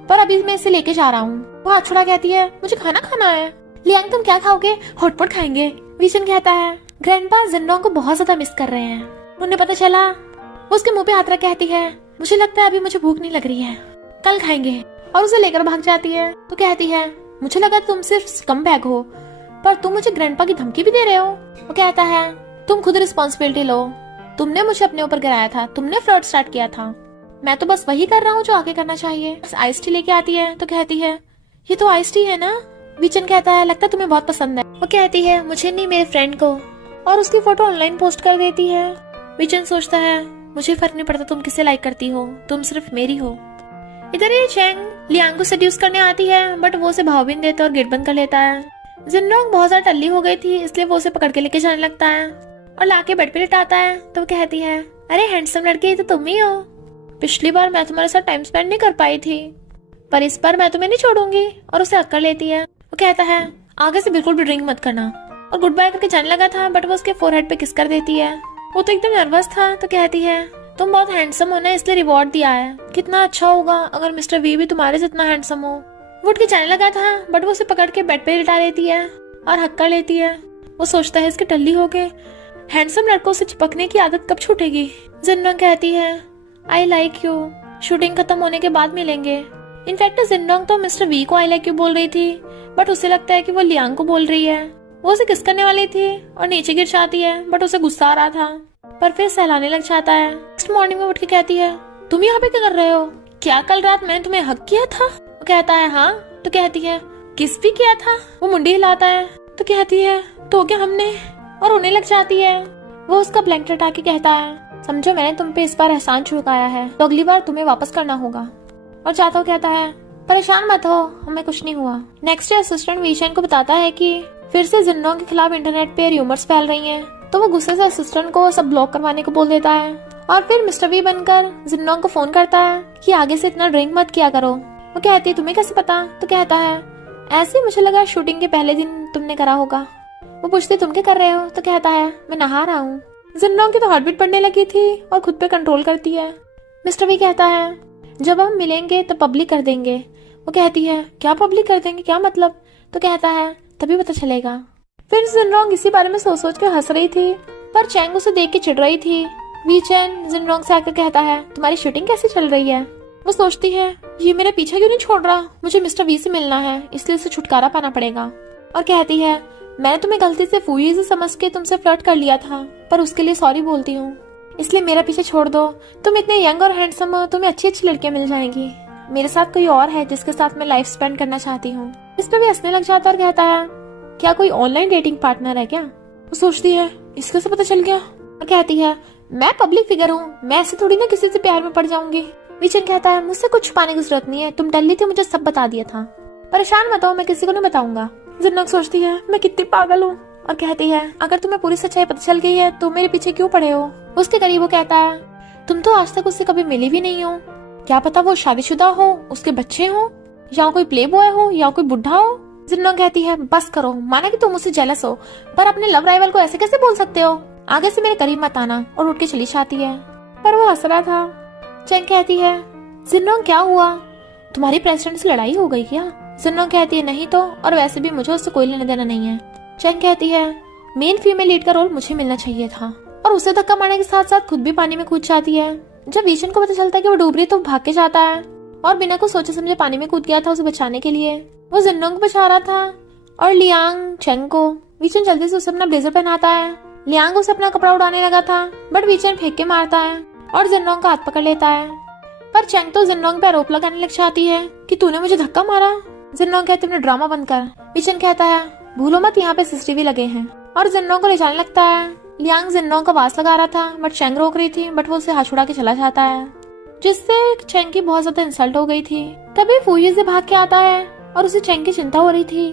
पर अभी मैं इसे लेके जा रहा हूँ। वो हाथ छुड़ा कहती है मुझे खाना खाना है। लियांग तुम क्या खाओगे? हॉटपॉट खाएंगे। विचन कहता है ग्रैंडपा जिनरोंग को बहुत ज्यादा मिस कर रहे हैं, उन्हें पता चला। वो उसके मुंह पे हाथ रख कहती है मुझे लगता है अभी मुझे भूख नहीं लग रही है, कल खाएंगे। और उसे लेकर भाग जाती है। तो कहती है मुझे लगा तुम सिर्फ स्कम बैग हो, पर तुम मुझे ग्रैंडपा की धमकी भी दे रहे हो। वो कहता है तुम खुद रिस्पॉन्सिबिलिटी लो, तुमने मुझे अपने ऊपर गिराया था, तुमने फ्लर्ट स्टार्ट किया था, मैं तो बस वही कर रहा हूँ जो आगे करना चाहिए। आइस टी लेके आती है। तो कहती है ये तो आइस टी है ना। विचन कहता है लगता है तुम्हें बहुत पसंद है। वो कहती है मुझे नहीं मेरे फ्रेंड को, और उसकी फोटो ऑनलाइन पोस्ट कर देती है। विचन सोचता है मुझे फर्क नहीं पड़ता तुम किसे लाइक करती हो, तुम सिर्फ मेरी हो। इधर ये चैंग लियांग को सेड्यूस करने आती है, बट वो उसे भाव भी नहीं देता और गेट बंद कर लेता है। जिनरोंग बहुत ज्यादा टल्ली हो गई थी, इसलिए वो उसे पकड़ के लेके जाने लगता है और लाके बेड पे लिटाता है। तो वो कहती है अरे हैंडसम लड़के, ये तो तुम ही हो। पिछली बार मैं तुम्हारे साथ टाइम स्पेंड नहीं कर पाई थी, पर इस बार मैं तुम्हें नहीं छोड़ूंगी। और उसे हक कर लेती है। वो कहता है आगे से बिल्कुल भी ड्रिंक मत करना, और गुड बाय करके जाने लगा था, बट वो उसके फोरहेड पे किस कर देती है। वो तो एकदम नर्वस था। तो कहती है तुम बहुत हैंडसम हो ना, इसलिए रिवॉर्ड दिया है, कितना अच्छा होगा अगर मिस्टर वी भी तुम्हारे से इतना हैंडसम हो। वो उठ के जाने लगा था, बट वो उसे पकड़ के बेड पे लिटा देती है और हक कर लेती है। वो सोचता है इसके टल्ली हो गए, हैंडसम लड़कों से चिपकने की आदत कब छूटेगी। जिनरोंग कहती है आई लाइक यू, शूटिंग खत्म होने के बाद मिलेंगे। इनफैक्ट जिनरोंग तो मिस्टर वी को आई लाइक यू बोल रही थी, बट उसे लगता है कि वो लियांग को बोल रही है। वो उसे किस करने वाली थी और नीचे गिर जाती है, बट उसे गुस्सा आ रहा था, पर फिर सहलाने लग जाता है। नेक्स्ट मॉर्निंग में उठ के कहती है तुम यहाँ पे क्या कर रहे हो? क्या कल रात मैंने तुम्हें हक किया था? वो कहता है हाँ। तो कहती है किस भी किया था? वो मुंडी हिलाता है। तो कहती है तो क्या हमने, और रोने लग जाती है। वो उसका ब्लैंकेट हटा के कहता है समझो मैंने तुम पे इस बार एहसान चुकाया है, तो अगली बार तुम्हें वापस करना होगा। और जाता कहता है परेशान मत हो, हमें कुछ नहीं हुआ। नेक्स्ट डे असिस्टेंट वीचेन को बताता है कि फिर से जिनरोंग के खिलाफ इंटरनेट पे र्यूमर्स फैल रही हैं। तो वो गुस्से से असिस्टेंट को सब ब्लॉक करवाने को बोल देता है, और फिर मिस्टर वी बनकर जिनरोंग को फोन करता है कि आगे से इतना ड्रिंक मत किया करो। वो कहती है तुम्हें कैसे पता? तो कहता है ऐसे मुझे लगा शूटिंग के पहले दिन तुमने करा होगा। वो पूछती तुम क्या कर रहे हो? तो कहता है मैं नहा रहा हूँ। जिनरोंग की तो हार्ट बीट बढ़ने लगी थी और खुद पे कंट्रोल करती है। मिस्टर वी कहता है जब हम मिलेंगे तो पब्लिक कर देंगे। वो कहती है क्या पब्लिक कर देंगे, क्या मतलब? तो कहता है तभी पता चलेगा। फिर जिनरोंग इसी बारे में सोच सोच के हंस रही थी, पर चैंग उसे देख के चिढ़ रही थी। वीचेन जिनरोंग से आकर कहता है तुम्हारी शूटिंग कैसी चल रही है? वो सोचती है ये मेरा पीछा क्यों नहीं छोड़ रहा, मुझे मिस्टर वी से मिलना है, इसलिए उसे छुटकारा पाना पड़ेगा। और कहती है मैंने तुम्हें गलती से फूई से समझ के तुमसे फ्लर्ट कर लिया था, पर उसके लिए सॉरी बोलती हूँ, इसलिए मेरा पीछे छोड़ दो। तुम इतने यंग और हैंडसम हो, तुम्हें अच्छी अच्छी लड़कियां मिल जाएंगी। मेरे साथ कोई और है जिसके साथ मैं लाइफ स्पेंड करना चाहती हूँ। इस पे भी हंसने लग जाता और कहता है क्या कोई ऑनलाइन डेटिंग पार्टनर है क्या? वो सोचती है इसको से पता चल गया। और कहती है मैं पब्लिक फिगर हूँ, मैं ऐसे थोड़ी ना किसी से प्यार में पड़ जाऊंगी। विचन कहता है मुझसे कुछ छुपाने की जरूरत नहीं है, तुम डल्ली थी, मुझे सब बता दिया था, परेशान मत हो, मैं किसी को नहीं बताऊंगा। जिनरोंग सोचती है मैं कितनी पागल हूँ, और कहती है अगर तुम्हें पूरी सच्चाई पता चल गई है तो मेरे पीछे क्यों पड़े हो? उसके करीब वो कहता है तुम तो आज तक उससे कभी मिली भी नहीं हो, क्या पता वो शादीशुदा हो, उसके बच्चे हो, या कोई प्ले बॉय हो, या कोई बुढ़ा हो। जिनरोंग कहती है बस करो, माना कि तुम मुझसे जेलस हो, पर अपने लव राइवल को ऐसे कैसे बोल सकते हो? आगे से मेरे करीब मत आना। और उठ के चली जाती है, पर वो हंस रहा था। चैंग कहती है जिनरोंग क्या हुआ, तुम्हारी प्रेसिडेंट से लड़ाई हो गई क्या? जिनरोंग कहती है नहीं तो, और वैसे भी मुझे उससे कोई लेना देना नहीं है। चैंग कहती है मेन फीमेल लीड का रोल मुझे मिलना चाहिए था, और उसे धक्का मारने के साथ साथ खुद भी पानी में कूद जाती है। जब वीचन को पता चलता है कि वो डूब रही है तो भाग के जाता है, और बिना कुछ सोचे समझे पानी में कूद गया था उसे बचाने के लिए। वो जिनरोंग को बचा रहा था और लियांग चैंग को। वीचन जल्दी से उसे अपना ब्लेजर पहनाता है। लियांग उसे अपना कपड़ा उड़ाने लगा था, बट वीचन फेंक के मारता है और जिनरोंग का हाथ पकड़ लेता है। पर चैंग तो जिनरोंग पे आरोप लगाने लग जाती है कि तूने मुझे धक्का मारा। जिनरोंग कहते अपने ड्रामा बंद कर। वीचन कहता है भूलो मत यहाँ पे सीसीटीवी लगे हैं, और जिनरोंग को ले जाने लगता है। लियांग जिनरोंग का वास लगा रहा था, बट चैंग रोक रही थी, बट वो उसे हाथ छुड़ा के चला जाता है, जिससे चैंग की बहुत ज्यादा इंसल्ट हो गई थी। तभी फूई से भाग के आता है और उसे चैंग की चिंता हो रही थी,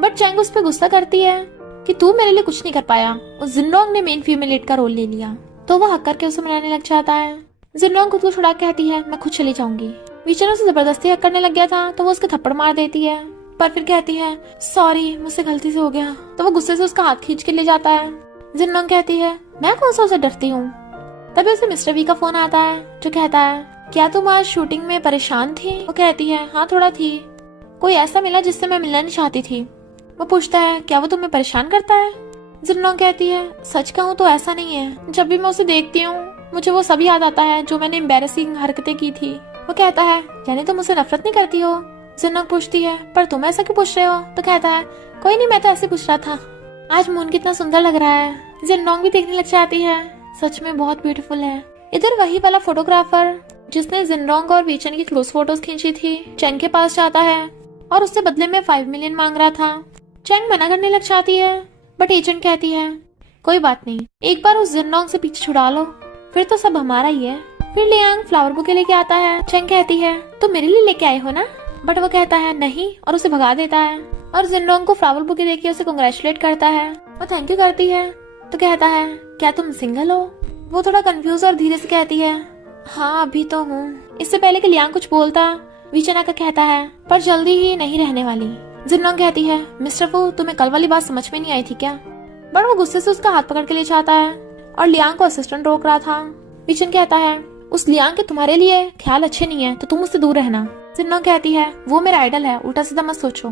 बट चैंग उस पर गुस्सा करती है कि तू मेरे लिए कुछ नहीं कर पाया, और जिनरोंग ने मेन फीमेल लीड का रोल ले लिया। तो वो हक करके उसे मनाने लग जाता है। जिनरोंग खुद को छुड़ा के कहती है मैं खुद चली जाऊंगी। वीचन उसे जबरदस्ती हक करने लग गया था, तो वो उसके थप्पड़ मार देती है। पर फिर कहती है सॉरी मुझसे गलती से हो गया। तो वो गुस्से से उसका हाथ खींच के ले जाता है। जिनलोंग कहती है मैं कौन सा उसे डरती हूँ। तभी उसे मिस्टर वी का फोन आता है जो कहता है क्या तुम आज शूटिंग में परेशान थी। वो कहती है हाँ थोड़ा थी, कोई ऐसा मिला जिससे मैं मिलना नहीं चाहती थी। वो पूछता है क्या वो तुम्हें परेशान करता है। जिनलोंग कहती है सच कहूँ तो ऐसा नहीं है, जब भी मैं उसे देखती हूँ मुझे वो सब याद आता है जो मैंने एम्बैरेसिंग हरकतें की थी। वो कहता है यानी तुम मुझसे नफरत नहीं करती हो। जिनलोंग पूछती है पर तुम ऐसा क्यों पूछ रहे हो। तो कहता है कोई नहीं, मैं तो ऐसे पूछ रहा था। आज मून कितना सुंदर लग रहा है। जिनलोंग भी देखने लग जाती है, सच में बहुत ब्यूटीफुल है। इधर वही वाला फोटोग्राफर जिसने जिनलोंग और वीचन की क्लोज फोटोज खींची थी चैंग के पास जाता है और उससे बदले में 5 मिलियन मांग रहा था। चैंग मना करने लग जाती है बट एजेंट कहती है कोई बात नहीं, एक बार उस जिनलोंग से पीछे छुड़ा लो फिर तो सब हमारा ही है। फिर लियांग फ्लावर बुके लेके आता है। चैंग कहती है तो मेरे लिए लेके आए हो ना, बट वो कहता है नहीं और उसे भगा देता है। और जिनलोंग को फ्लावर बुके देके उसे कांग्रेचुलेट करता है। वो थैंक यू करती है तो कहता है क्या तुम सिंगल हो। वो थोड़ा कंफ्यूज और धीरे से कहती है हाँ अभी तो हूँ। इससे पहले कि लियांग कुछ बोलता वीचन आकर कहता है पर जल्दी ही नहीं रहने वाली। जिनलोंग कहती है मिस्टर फू तुम्हें कल वाली बात समझ में नहीं आई थी क्या। बट वो गुस्से से उसका हाथ पकड़ के ले जाता है और लियांग को असिस्टेंट रोक रहा था। वीचन कहता है उस लियांग के तुम्हारे लिए ख्याल अच्छे नहीं है तो तुम उससे दूर रहना। जिनलोंग कहती है वो मेरा आइडल है, उल्टा सीधा मत सोचो,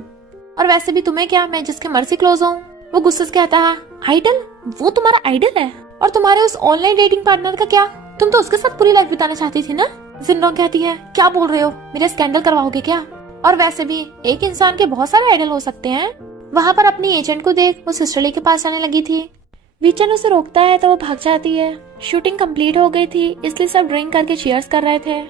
और वैसे भी तुम्हें क्या, मैं जिसके मर्जी क्लोज हूँ। वो गुस्से से कहता है आइडल, वो तुम्हारा आइडल है और तुम्हारे उस ऑनलाइन डेटिंग पार्टनर का क्या, तुम तो उसके साथ पूरी लाइफ बिताना चाहती थी ना। जिनलोंग कहती है क्या बोल रहे हो, मेरे स्कैंडल करवाओगे क्या। और वैसे भी एक इंसान के बहुत सारे आइडल हो सकते हैं। वहाँ पर अपनी एजेंट को देख वो सिस्टरली के पास जाने लगी थी। वीचन उसे रोकता है तो वो भाग जाती है। शूटिंग कंप्लीट हो गई थी इसलिए सब ड्रिंक करके चीयर्स कर रहे थे।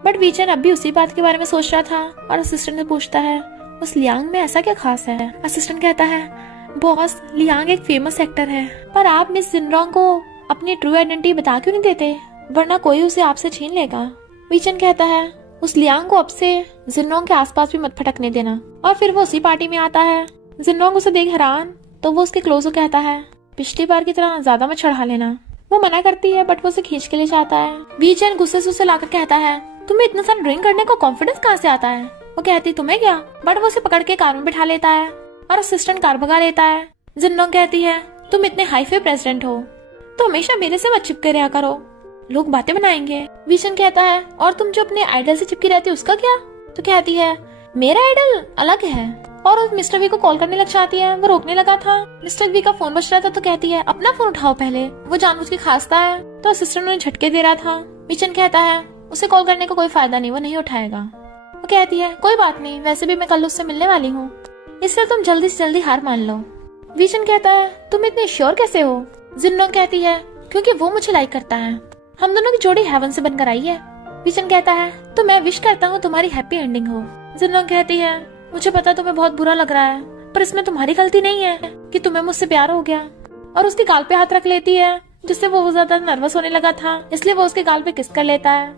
बट वीचन अब भी उसी बात के बारे में सोच रहा था और असिस्टेंट से पूछता है उस लियांग में ऐसा क्या खास है। असिस्टेंट कहता है बॉस लियांग एक फेमस एक्टर है, पर आप मिस जिनलोंग को अपनी ट्रू आइडेंटिटी बता क्यों नहीं देते, वरना कोई उसे आपसे छीन लेगा। वीचन कहता है उस लियांग को अब से जिनलोंग के आसपास भी मत फटकने देना। और फिर वो उसी पार्टी में आता है। जिनलोंग उसे देख हैरान तो वो उसके क्लोज हो कहता है पिछली बार की तरह ज्यादा मत चढ़ा लेना। वो मना करती है बट वो उसे खींच के ले जाता है। वीचन गुस्से से उसे लाकर कहता है तुम्हें इतना सारा ड्रिंक करने का कॉन्फिडेंस कहाँ से आता है। वो कहती तुम्हें क्या, बट वो उसे पकड़ के कार में बिठा लेता है और असिस्टेंट कार भगा लेता है। जिनलोंग कहती है तुम इतने हाईफाई प्रेसिडेंट हो तो हमेशा मेरे से मत चिपके रहा करो, लोग बातें बनाएंगे। वीचन कहता है और तुम जो अपने आइडल से चिपकी रहती है उसका क्या। तो कहती है मेरा आइडल अलग है। और उस मिस्टर वी को कॉल करने लग जाती है। वो रोकने लगा था, मिस्टर वी का फोन बज रहा था तो कहती है अपना फोन उठाओ पहले। वो जानबूझ के खांसता है तो असिस्टेंट उन्हें झटके दे रहा था। वीचन कहता है उसे कॉल करने का कोई फायदा नहीं, वो नहीं उठाएगा। वो कहती है कोई बात नहीं, वैसे भी मैं कल उससे मिलने वाली हूँ, इसलिए तुम जल्दी से जल्दी हार मान लो। वीचन कहता है तुम इतने श्योर कैसे हो। जिनलोंग कहती है क्योंकि वो मुझे लाइक करता है, हम दोनों की जोड़ी हेवन से बनकर आई है। वीचन कहता है तो मैं विश करता हूँ तुम्हारी हैप्पी एंडिंग हो। जिनलोंग कहती है मुझे पता तुम्हें बहुत बुरा लग रहा है, पर इसमें तुम्हारी गलती नहीं है कि तुम्हें मुझसे प्यार हो गया। और उसके गाल पे हाथ रख लेती है जिससे वो ज्यादा नर्वस होने लगा था, इसलिए वो उसके गाल पे किस कर लेता है।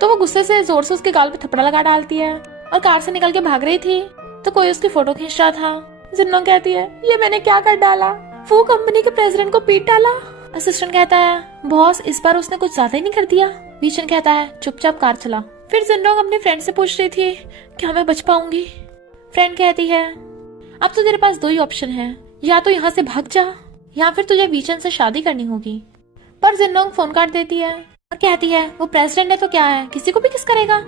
तो वो गुस्से से जोर से उसके गाल पे थप्पड़ लगा डालती है और कार से निकल के भाग रही थी तो कोई उसकी फोटो खींच रहा था। जिनलोंग कहती है ये मैंने क्या कर डाला, वो कंपनी के प्रेसिडेंट को पीट डाला। असिस्टेंट कहता है बॉस इस बार उसने कुछ ज्यादा ही नहीं कर दिया। वीचन कहता है चुपचाप कार चला। फिर जिनलोंग अपने फ्रेंड से पूछ रही थी क्या मैं बच पाऊंगी। फ्रेंड कहती है अब तो तेरे पास दो ही ऑप्शन है, या तो यहाँ से भाग जा या फिर तुझे वीचन से शादी करनी होगी। पर जिनलोंग फोन काट देती है और कहती है वो प्रेसिडेंट है तो क्या है, किसी को भी किस करेगा,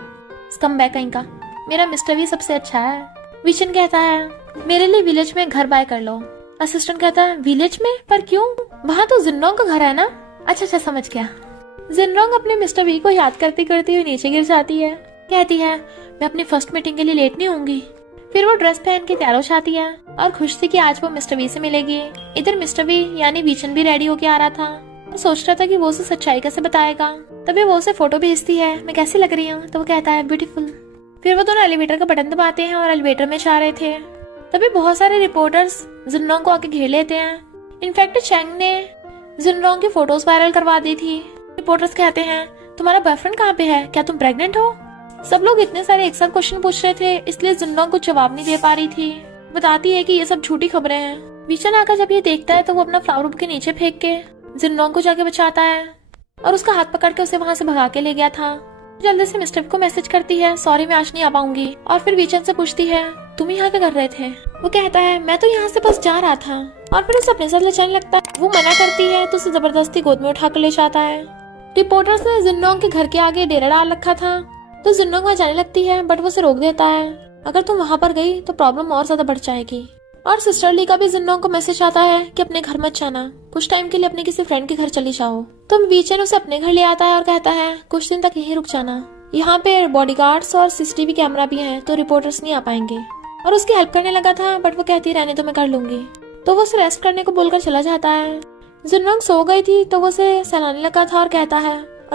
स्कमबैग कहीं का, मेरा मिस्टर वी सबसे अच्छा है। वीचन कहता है मेरे लिए विलेज में घर बाय कर लो। असिस्टेंट कहता है विलेज में, पर क्यों, वहाँ तो जिनलोंग का घर है ना। अच्छा समझ गया। जिनलोंग अपने मिस्टर वी को याद करते करते हुए नीचे गिर जाती है। कहती है मैं अपनी फर्स्ट मीटिंग के लिए लेट नहीं होंगी। फिर वो ड्रेस पहन के तैयार हो जाती है और खुश थी कि आज वो मिस्टर वी से मिलेगी। इधर मिस्टर वी यानी वीचन भी रेडी होके आ रहा था और सोच रहा था कि वो उसे सच्चाई कैसे बताएगा। तभी वो उसे फोटो भेजती है मैं कैसी लग रही हूँ, तो वो कहता है ब्यूटीफुल। फिर वो दोनों एलिवेटर का बटन दबाते हैं और एलिवेटर में जा रहे थे। तभी बहुत सारे रिपोर्टर्स जिनलोंग को आके घेर लेते हैं। इनफैक्ट चैंग ने जिनलोंग की फोटोज वायरल करवा दी थी। रिपोर्टर्स कहते हैं तुम्हारा बॉयफ्रेंड कहाँ पे है, क्या तुम प्रेग्नेंट हो। सब लोग इतने सारे एक साथ क्वेश्चन पूछ रहे थे इसलिए जिनलोंग कुछ जवाब नहीं दे पा रही थी। बताती है कि ये सब झूठी खबरें हैं। वीचन आकर जब ये देखता है तो वो अपना फ्लावर के नीचे फेंक के जिनलोंग को जाके बचाता है और उसका हाथ पकड़ के उसे वहां से भगा के ले गया था। जल्दी से मिस्टर वी को मैसेज करती है, सॉरी मैं आज नहीं आ पाऊंगी। और फिर वीचन से पूछती है, तुम यहाँ क्या कर रहे थे? वो कहता है, मैं तो यहाँ से बस जा रहा था। और फिर उसे अपने साथ ले जाने लगता है। वो मना करती है तो उसे जबरदस्ती गोद में उठाकर ले जाता है। रिपोर्टर्स ने जिन्नोंग के घर के आगे डेरा डाल रखा था, तो जिन्नोंग वहाँ जाने लगती है, बट वो उसे रोक देता है। अगर तुम वहाँ पर गई तो प्रॉब्लम और ज्यादा बढ़ जाएगी। और सिस्टर ली का भी जिन्नोंग को मैसेज आता है कि अपने घर मत जाना, कुछ टाइम के लिए अपने किसी फ्रेंड के घर चली जाओ। तो वीचन उसे अपने घर ले आता है और कहता है, कुछ दिन तक यहीं रुक जाना, यहाँ पे बॉडीगार्ड्स और सीसीटीवी कैमरा भी है, तो रिपोर्टर्स नहीं आ पाएंगे। और उसकी हेल्प करने लगा था, बट वो कहती रहने तो मैं कर लूंगी। तो वो उसे रेस्ट करने को बोलकर चला जाता है। जिन्नोंग सो गई थी तो वो उसे सहलाने लगा था और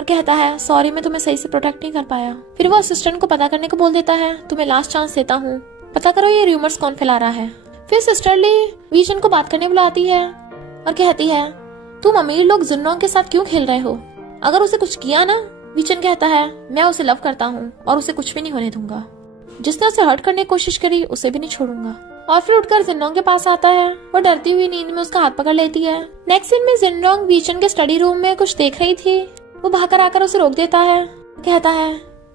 कहता है सॉरी मैं तुम्हें सही से प्रोटेक्ट नहीं कर पाया। फिर वो असिस्टेंट को पता करने को बोल देता है, तुम्हें लास्ट चांस देता हूँ, पता करो ये रूमर्स कौन फैला रहा है। फिर सिस्टर ली वीचन को बात करने बुलाती है और कहती है, तुम अमीर लोग जिन्नोंग के साथ क्यों खेल रहे हो? अगर उसे कुछ किया ना, वीचन कहता है, मैं उसे लव करता हूँ और उसे कुछ भी नहीं होने दूंगा। जिसने उसे हर्ट करने की कोशिश करी उसे भी नहीं छोड़ूंगा। और फिर उठकर जिन्नोंग के पास आता है। वो डरती हुई नींद में उसका हाथ पकड़ लेती है। नेक्स्ट सीन में जिन्नोंग वीचन के स्टडी रूम में कुछ देख रही थी। वो भागकर आकर उसे रोक देता है, कहता है,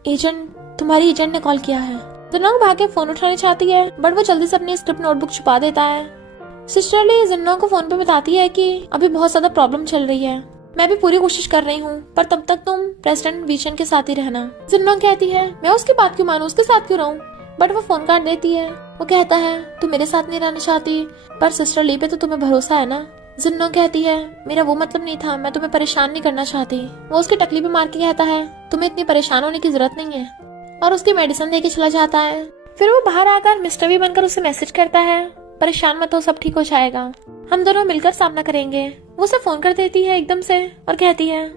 एजेंट, तुम्हारी एजेंट ने कॉल किया है। जिन्नोंग भाग के फोन उठाने चाहती है, बट वो जल्दी से अपनी स्क्रिप्ट नोटबुक छुपा देता है। सिस्टर ली जिन्नोंग को फोन पे बताती है कि अभी बहुत ज्यादा प्रॉब्लम चल रही है, मैं भी पूरी कोशिश कर रही हूँ, पर तब तक तुम प्रेसिडेंट वीचन के साथ ही रहना। जिन्नोंग कहती है, मैं उसकी बात क्यों मानूं, उसके साथ क्यों रहूं? बट वो फोन काट देती है। वो कहता है, तू मेरे साथ नहीं रहना चाहती, पर सिस्टर ली पे तो तुम्हें भरोसा है ना? जिन्नोंग कहती है, मेरा वो मतलब नहीं था, मैं तुम्हें परेशान नहीं करना चाहती। वो उसकी टकली पे मार के कहता है, तुम्हें इतनी परेशान होने की जरूरत नहीं है, और उसकी मेडिसिन देके चला जाता है। फिर वो बाहर आकर मिस्टर वी बनकर उसे मैसेज करता है, परेशान मत हो, सब ठीक हो जाएगा, हम दोनों मिलकर सामना करेंगे। वो उसे फोन कर देती है एकदम से और कहती है,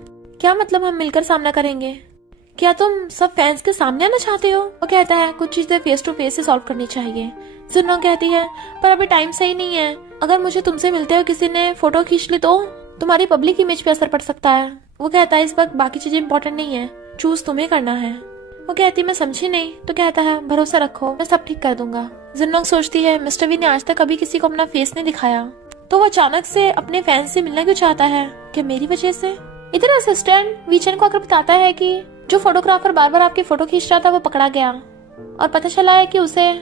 क्या मतलब हम मिलकर सामना करेंगे? क्या तुम सब फैंस के सामने आना चाहते हो? वो कहता है, कुछ चीजें फेस टू फेस से सॉल्व करनी चाहिए। जिन्नोंग कहती है, पर अभी टाइम सही नहीं है, अगर मुझे तुमसे मिलते हुए किसी ने फोटो खींच ली तो तुम्हारी पब्लिक इमेज पे असर पड़ सकता है। वो कहता है, इस वक्त बाकी चीजें इंपॉर्टेंट नहीं है, चूज तुम्हें करना है। वो कहती, मैं समझी नहीं। तो कहता है, भरोसा रखो, मैं सब ठीक कर दूंगा। जिन्नोंग सोचती है, मिस्टर वी ने आज तक कभी किसी को अपना फेस नहीं दिखाया, तो वो अचानक से अपने फैंस से मिलना क्यों चाहता है? क्या मेरी वजह से? इधर असिस्टेंट वीचन को आकर बताता है कि जो फोटोग्राफर बार बार आपकी फोटो खींच रहा था वो पकड़ा गया, और पता चला है कि उसे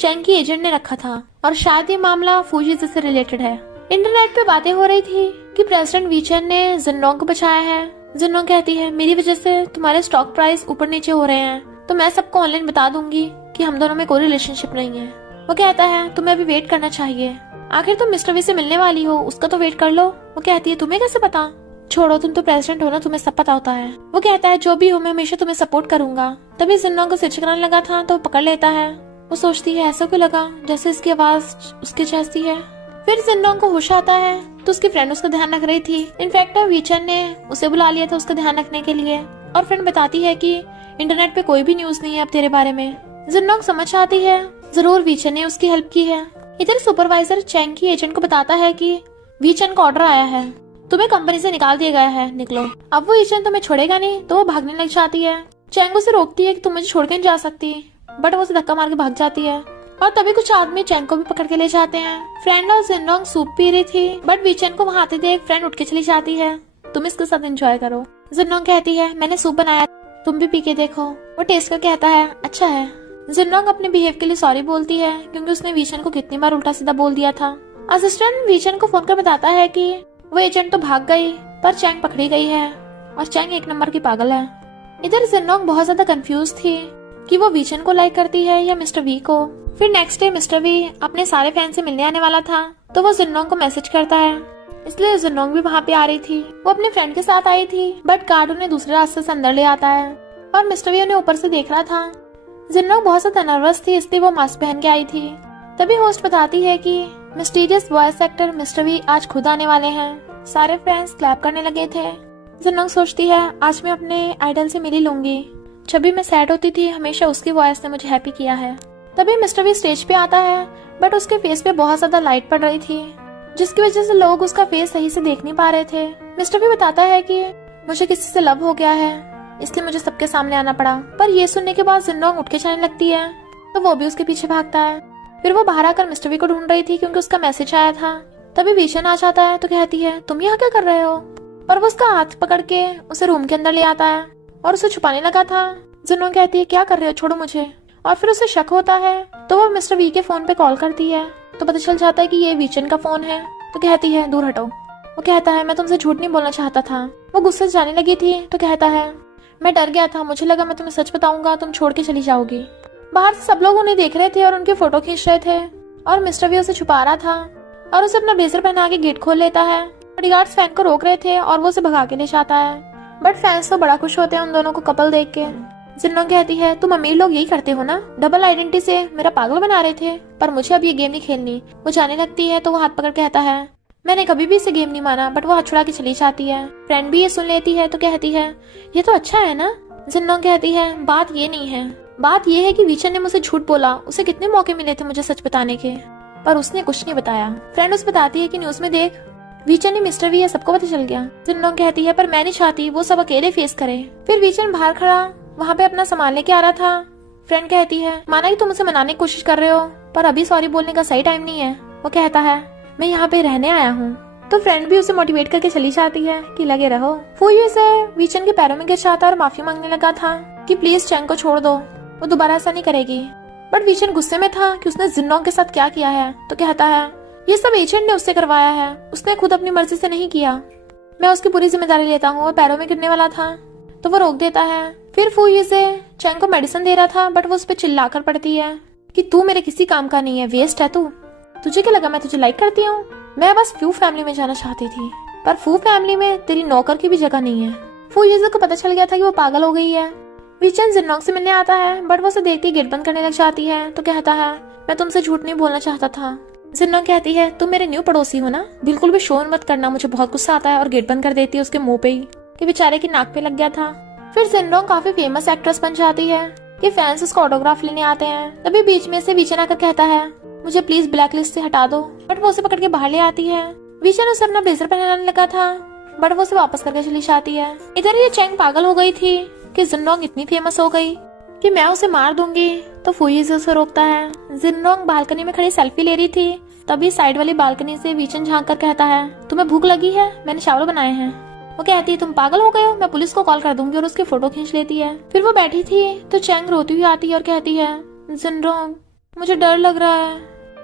चैंग की एजेंट ने रखा था, और शायद ये मामला फूजी से रिलेटेड है। इंटरनेट पे बातें हो रही थी कि प्रेसिडेंट वीचन ने जिन्नोंग को बचाया है। जिन्नोंग कहती है, मेरी वजह से तुम्हारे स्टॉक प्राइस ऊपर नीचे हो रहे हैं, तो मैं सबको ऑनलाइन बता दूंगी कि हम दोनों में कोई रिलेशनशिप नहीं है। वो कहता है, तुम्हें अभी वेट करना चाहिए, आखिर तुम मिस्टर वी से मिलने वाली हो, उसका तो वेट कर लो। वो कहती है, तुम्हें कैसे पता? छोड़ो, तुम तो प्रेसिडेंट हो ना, तुम्हें सब पता होता है। वो कहता है, जो भी हो मैं हमेशा तुम्हें सपोर्ट करूंगा। तभी जिन्नोंग को सिर चकराने लगा था तो वो पकड़ लेता है। वो सोचती है, ऐसा क्यों लगा जैसे इसकी आवाज उसके जैसी है। फिर जिन्नोंग को होश आता है तो उसकी फ्रेंड उसका ध्यान रख रही थी। इनफैक्ट वीचन ने उसे बुला लिया था उसका ध्यान रखने के लिए, और फ्रेंड बताती है कि इंटरनेट पे कोई भी न्यूज नहीं है अब तेरे बारे में। जिन्नोंग समझ आती है, जरूर वीचन ने उसकी हेल्प की है। इधर सुपरवाइजर चैंग की एजेंट को बताता है कि वीचन का ऑर्डर आया है, तुम्हें कंपनी से निकाल दिया गया है, निकलो। अब वो एजेंट तुम्हें छोड़ेगा नहीं तो वो भागने लग जाती है। चैंग उसे रोकती है कि तुम मुझे छोड़ के नहीं जा सकती, बट वो उसे धक्का मार के भाग जाती है। और तभी कुछ आदमी चैंग को भी पकड़ के ले जाते हैं। फ्रेंड और जिन्नोंग सूप पी रही थी, बट वीचन को वहाँ आते देख फ्रेंड उठ के चली जाती है, तुम इसके साथ एंजॉय करो। जिन्नोंग कहती है, मैंने सूप बनाया, तुम भी पी के देखो। वो टेस्ट करके कहता है, अच्छा है। जिन्नोंग अपने बिहेव के लिए सॉरी बोलती है, क्योंकि उसने वीचन को कितनी बार उल्टा सीधा बोल दिया था। असिस्टेंट वीचन को फोन कर बताता है कि वो एजेंट तो भाग गई, पर चैंग पकड़ी गई है, और चैंग एक नंबर की पागल है। इधर जिन्नोंग बहुत ज्यादा कंफ्यूज थी कि वो वीचन को लाइक करती है या मिस्टर वी को। फिर नेक्स्ट डे मिस्टर वी अपने सारे फैन से मिलने आने वाला था, तो वो जिन्नोंग को मैसेज करता है, इसलिए जिन्नोंग भी वहाँ पे आ रही थी। वो अपने फ्रेंड के साथ आई थी, बट गार्ड उन्हें दूसरे रास्ते से अंदर ले आता है, और मिस्टर वी उन्हें ऊपर से देख रहा था। जिन्नोंग बहुत ज्यादा नर्वस थी, इसलिए वो मास्क पहन के आई थी। तभी होस्ट बताती है कि mysterious voice actor mister V आज खुद आने वाले हैं। सारे फैंस क्लैप करने लगे थे। जिन्नोंग सोचती है, आज मैं अपने आइडल से मिल ही लूंगी, जब भी मैं सैड होती थी हमेशा उसकी वॉइस ने मुझे हैप्पी किया है। तभी मिस्टर वी स्टेज पे आता है, बट उसके फेस पे बहुत ज्यादा लाइट पड़ रही थी, जिसकी वजह से लोग उसका फेस सही से देख नहीं पा रहे थे। मिस्टर वी बताता है कि मुझे किसी से लव हो गया है, इसलिए मुझे सबके सामने आना पड़ा। पर ये सुनने के बाद जिन्नोंग उठ के जाने लगती है, तो वो भी उसके पीछे भागता है। फिर वो बाहर आकर मिस्टर वी को ढूंढ रही थी, क्योंकि उसका मैसेज आया था। तभी वीचन आ जाता है तो कहती है, तुम यहाँ क्या कर रहे हो? और वो उसका हाथ पकड़ के उसे रूम के अंदर ले आता है और उसे छुपाने लगा था। जिनोंग कहती है क्या कर रहे हो, छोड़ो मुझे। और फिर उसे शक होता है तो वो मिस्टर वी के फोन पे कॉल करती है तो पता चल जाता है कि ये वीचन का फोन है। तो कहती है दूर हटो। वो कहता है मैं तुमसे झूठ नहीं बोलना चाहता था। वो गुस्से से जाने लगी थी तो कहता है मैं डर गया था, मुझे लगा मैं तुम्हें सच बताऊंगा तुम छोड़ के चली जाओगी। बाहर से सब लोग उन्हें देख रहे थे और उनकी फोटो खींच रहे थे और मिस्टर वी उसे छुपा रहा था और उसे अपना ब्लेजर पहना के गेट खोल लेता है। बॉडीगार्ड्स फैन को रोक रहे थे और वो उसे भगा के ले जाता है, बट फैंस तो बड़ा खुश होते हैं उन दोनों को कपल देख के। जिनोंग कहती है तुम अमीर लोग यही करते हो ना, डबल आइडेंटिटी से मेरा पागल बना रहे थे, पर मुझे अब ये गेम नहीं खेलनी। वो जाने लगती है तो वो हाथ पकड़ कहता है मैंने कभी भी इसे गेम नहीं माना, बट वो हाथ छुड़ा के चली जाती है। फ्रेंड भी ये सुन लेती है तो कहती है ये तो अच्छा है ना। जिनोंग कहती है बात ये नहीं है, बात ये है कि वीचन ने मुझसे झूठ बोला, उसे कितने मौके मिले थे मुझे सच बताने के, पर उसने कुछ नहीं बताया। फ्रेंड उसे बताती है कि न्यूज में देख वीचन ने मिस्टर वी है सबको पता चल गया। जिनोंग कहती है पर मैं नहीं चाहती वो सब अकेले फेस करे। फिर वीचन बाहर खड़ा वहाँ पे अपना सामान लेके आ रहा था। फ्रेंड कहती है माना कि तुम उसे मनाने की कोशिश कर रहे हो, पर अभी सॉरी बोलने का सही टाइम नहीं है। वो कहता है मैं यहाँ पे रहने आया हूँ। तो फ्रेंड भी उसे मोटिवेट करके चली जाती है कि लगे रहो। फूयू से वीचन के पैरों में गिर जाता और माफी मांगने लगा था कि प्लीज चैंग को छोड़ दो, वो दोबारा ऐसा नहीं करेगी। बट वीचन गुस्से में था कि उसने जिनोंग के साथ क्या किया है तो कहता है ये सब एजेंट ने उससे करवाया है, उसने खुद अपनी मर्जी से नहीं किया, मैं उसकी पूरी जिम्मेदारी लेता हूँ। वो पैरों में गिरने वाला था तो वो रोक देता है। फिर फूयू से चैंग को मेडिसिन दे रहा था बट वो उस पर चिल्लाकर पड़ती है कि तू मेरे किसी काम का नहीं है, वेस्ट है तू, तुझे क्या लगा मैं तुझे लाइक करती हूँ, मैं बस फू फैमिली में जाना चाहती थी, पर फू फैमिली में तेरी नौकर की भी जगह नहीं है। फूयू को पता चल गया था कि वो पागल हो गई है। वीचन जिनोंग से मिलने आता है बट वो उसे देखती गेट बंद करने लग जाती है तो कहता है मैं तुमसे झूठ नहीं बोलना चाहता था। जिनोंग कहती है तुम मेरे न्यू पड़ोसी हो ना, बिल्कुल भी शोर मत करना, मुझे बहुत गुस्सा आता है, और गेट बंद कर देती है उसके मुंह पे ही कि बेचारे की नाक पे लग गया था। फिर जिनोंग काफी फेमस एक्ट्रेस बन जाती है कि फैंस उसको ऑटोग्राफ लेने आते हैं। तभी बीच में से वीचन आकर कहता है मुझे प्लीज ब्लैक लिस्ट से हटा दो, बट वो उसे पकड़ के बाहर ले आती है। वीचन उसे अपना ब्लेजर पहनाने लगा था बट वो उसे वापस करके चली जाती है। इधर ये चैंग पागल हो गई थी कि जिनोंग इतनी फेमस हो गई कि मैं उसे मार दूंगी, तो फूयू उसे रोकता है। जिनोंग बालकनी में खड़ी सेल्फी ले रही थी तभी साइड वाली बालकनी से वीचन झांक कर कहता है तुम्हें भूख लगी है, मैंने चावल बनाए हैं। वो कहती है तुम पागल हो गए हो, मैं पुलिस को कॉल कर दूंगी, और उसकी फोटो खींच लेती है। फिर वो बैठी थी तो चैंग रोती हुई आती है और कहती है जिनोंग मुझे डर लग रहा है,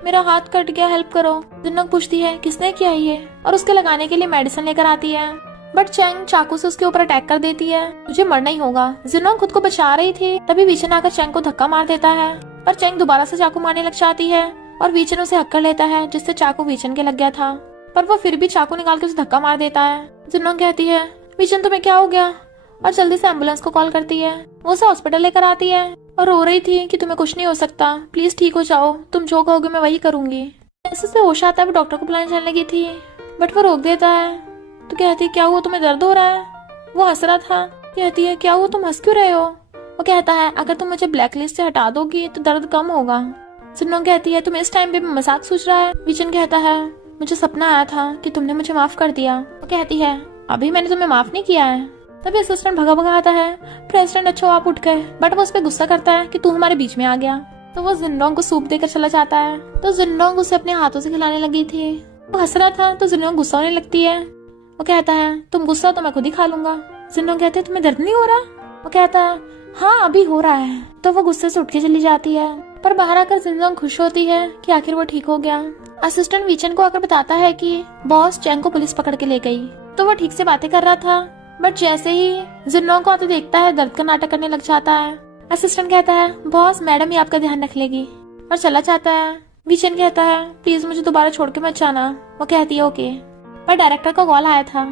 मेरा हाथ कट गया, हेल्प करो। जिनोंग पूछती है किसने किया ये, और उसके लगाने के लिए मेडिसिन लेकर आती है, बट चैंग चाकू से उसके ऊपर अटैक कर देती है, तुझे मरना ही होगा। जिनोंग खुद को बचा रही थी तभी वीचन आकर चैंग को धक्का मार देता है, पर चैंग दोबारा से चाकू मारने लग जाती है और वीचन उसे हक कर लेता है जिससे चाकू वीचन के लग गया था, पर वो फिर भी चाकू निकाल के उसे धक्का मार देता है। जिनोंग कहती है वीचन तुम्हें क्या हो गया, और जल्दी से एम्बुलेंस को कॉल करती है। वो उसे हॉस्पिटल लेकर आती है और रो रही थी कि तुम्हें कुछ नहीं हो सकता, प्लीज ठीक हो जाओ, तुम जो कहोगे मैं वही करूंगी। ऐसे से होश आता है, वो डॉक्टर को बुलाने जाने लगी थी बट वो रोक देता है। तो कहती है क्या हुआ, तुम्हें दर्द हो रहा है। वो हंस रहा था। कहती है क्या हुआ, तुम हंस क्यों रहे हो। वो कहता है अगर तुम मुझे ब्लैक लिस्ट से हटा दोगी तो दर्द कम होगा। जिनोंग कहती है तुम इस टाइम पे मजाक सोच रहा है। वीचन कहता है मुझे सपना आया था कि तुमने मुझे माफ कर दिया। वो कहती है अभी मैंने तुम्हें माफ नहीं किया है। तभी असिस्टेंट भगा भगा आता है, प्रेसिडेंट अच्छा आप उठ गए, बट वो उस पर गुस्सा करता है कि तू हमारे बीच में आ गया। तो वो जिनोंग को सूप देकर चला जाता है। तो जिनोंग उसे अपने हाथों से खिलाने लगी थी। वो हंस रहा था तो जिनोंग गुस्सा होने लगती है। वो कहता है तुम गुस्सा तो मैं खुद ही खा लूंगा। जिनोंग कहते हैं तुम्हें दर्द नहीं हो रहा। वो कहता है हाँ अभी हो रहा है। तो वो गुस्से से उठ के चली जाती है, पर बाहर आकर जिनोंग खुश होती है कि आखिर वो ठीक हो गया। असिस्टेंट वीचन को आकर बताता है कि बॉस चैंग को पुलिस पकड़ के ले गई। तो वो ठीक से बातें कर रहा था, बट जैसे ही जिनोंग को आते देखता है दर्द का नाटक करने लग जाता है। असिस्टेंट कहता है बॉस मैडम ही आपका ध्यान रख लेगी, और चला जाता है। वीचन कहता है प्लीज मुझे दोबारा छोड़ के मत जाना। वो कहती है ओके। पर डायरेक्टर का कॉल आया था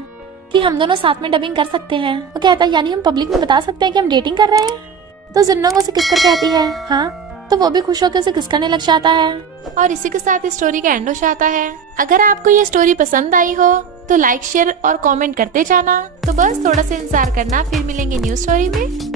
कि हम दोनों साथ में डबिंग कर सकते हैं। वो कहता है यानी हम पब्लिक में बता सकते हैं कि हम डेटिंग कर रहे हैं। तो जिनोंग उसे किस कर कहती है हाँ। तो वो भी खुश होकर उसे किस करने लग जाता है, और इसी के साथ इस स्टोरी का एंड हो जाता है। अगर आपको ये स्टोरी पसंद आई हो तो लाइक शेयर और कमेंट करते जाना। तो बस थोड़ा सा इंतजार करना, फिर मिलेंगे न्यू स्टोरी में।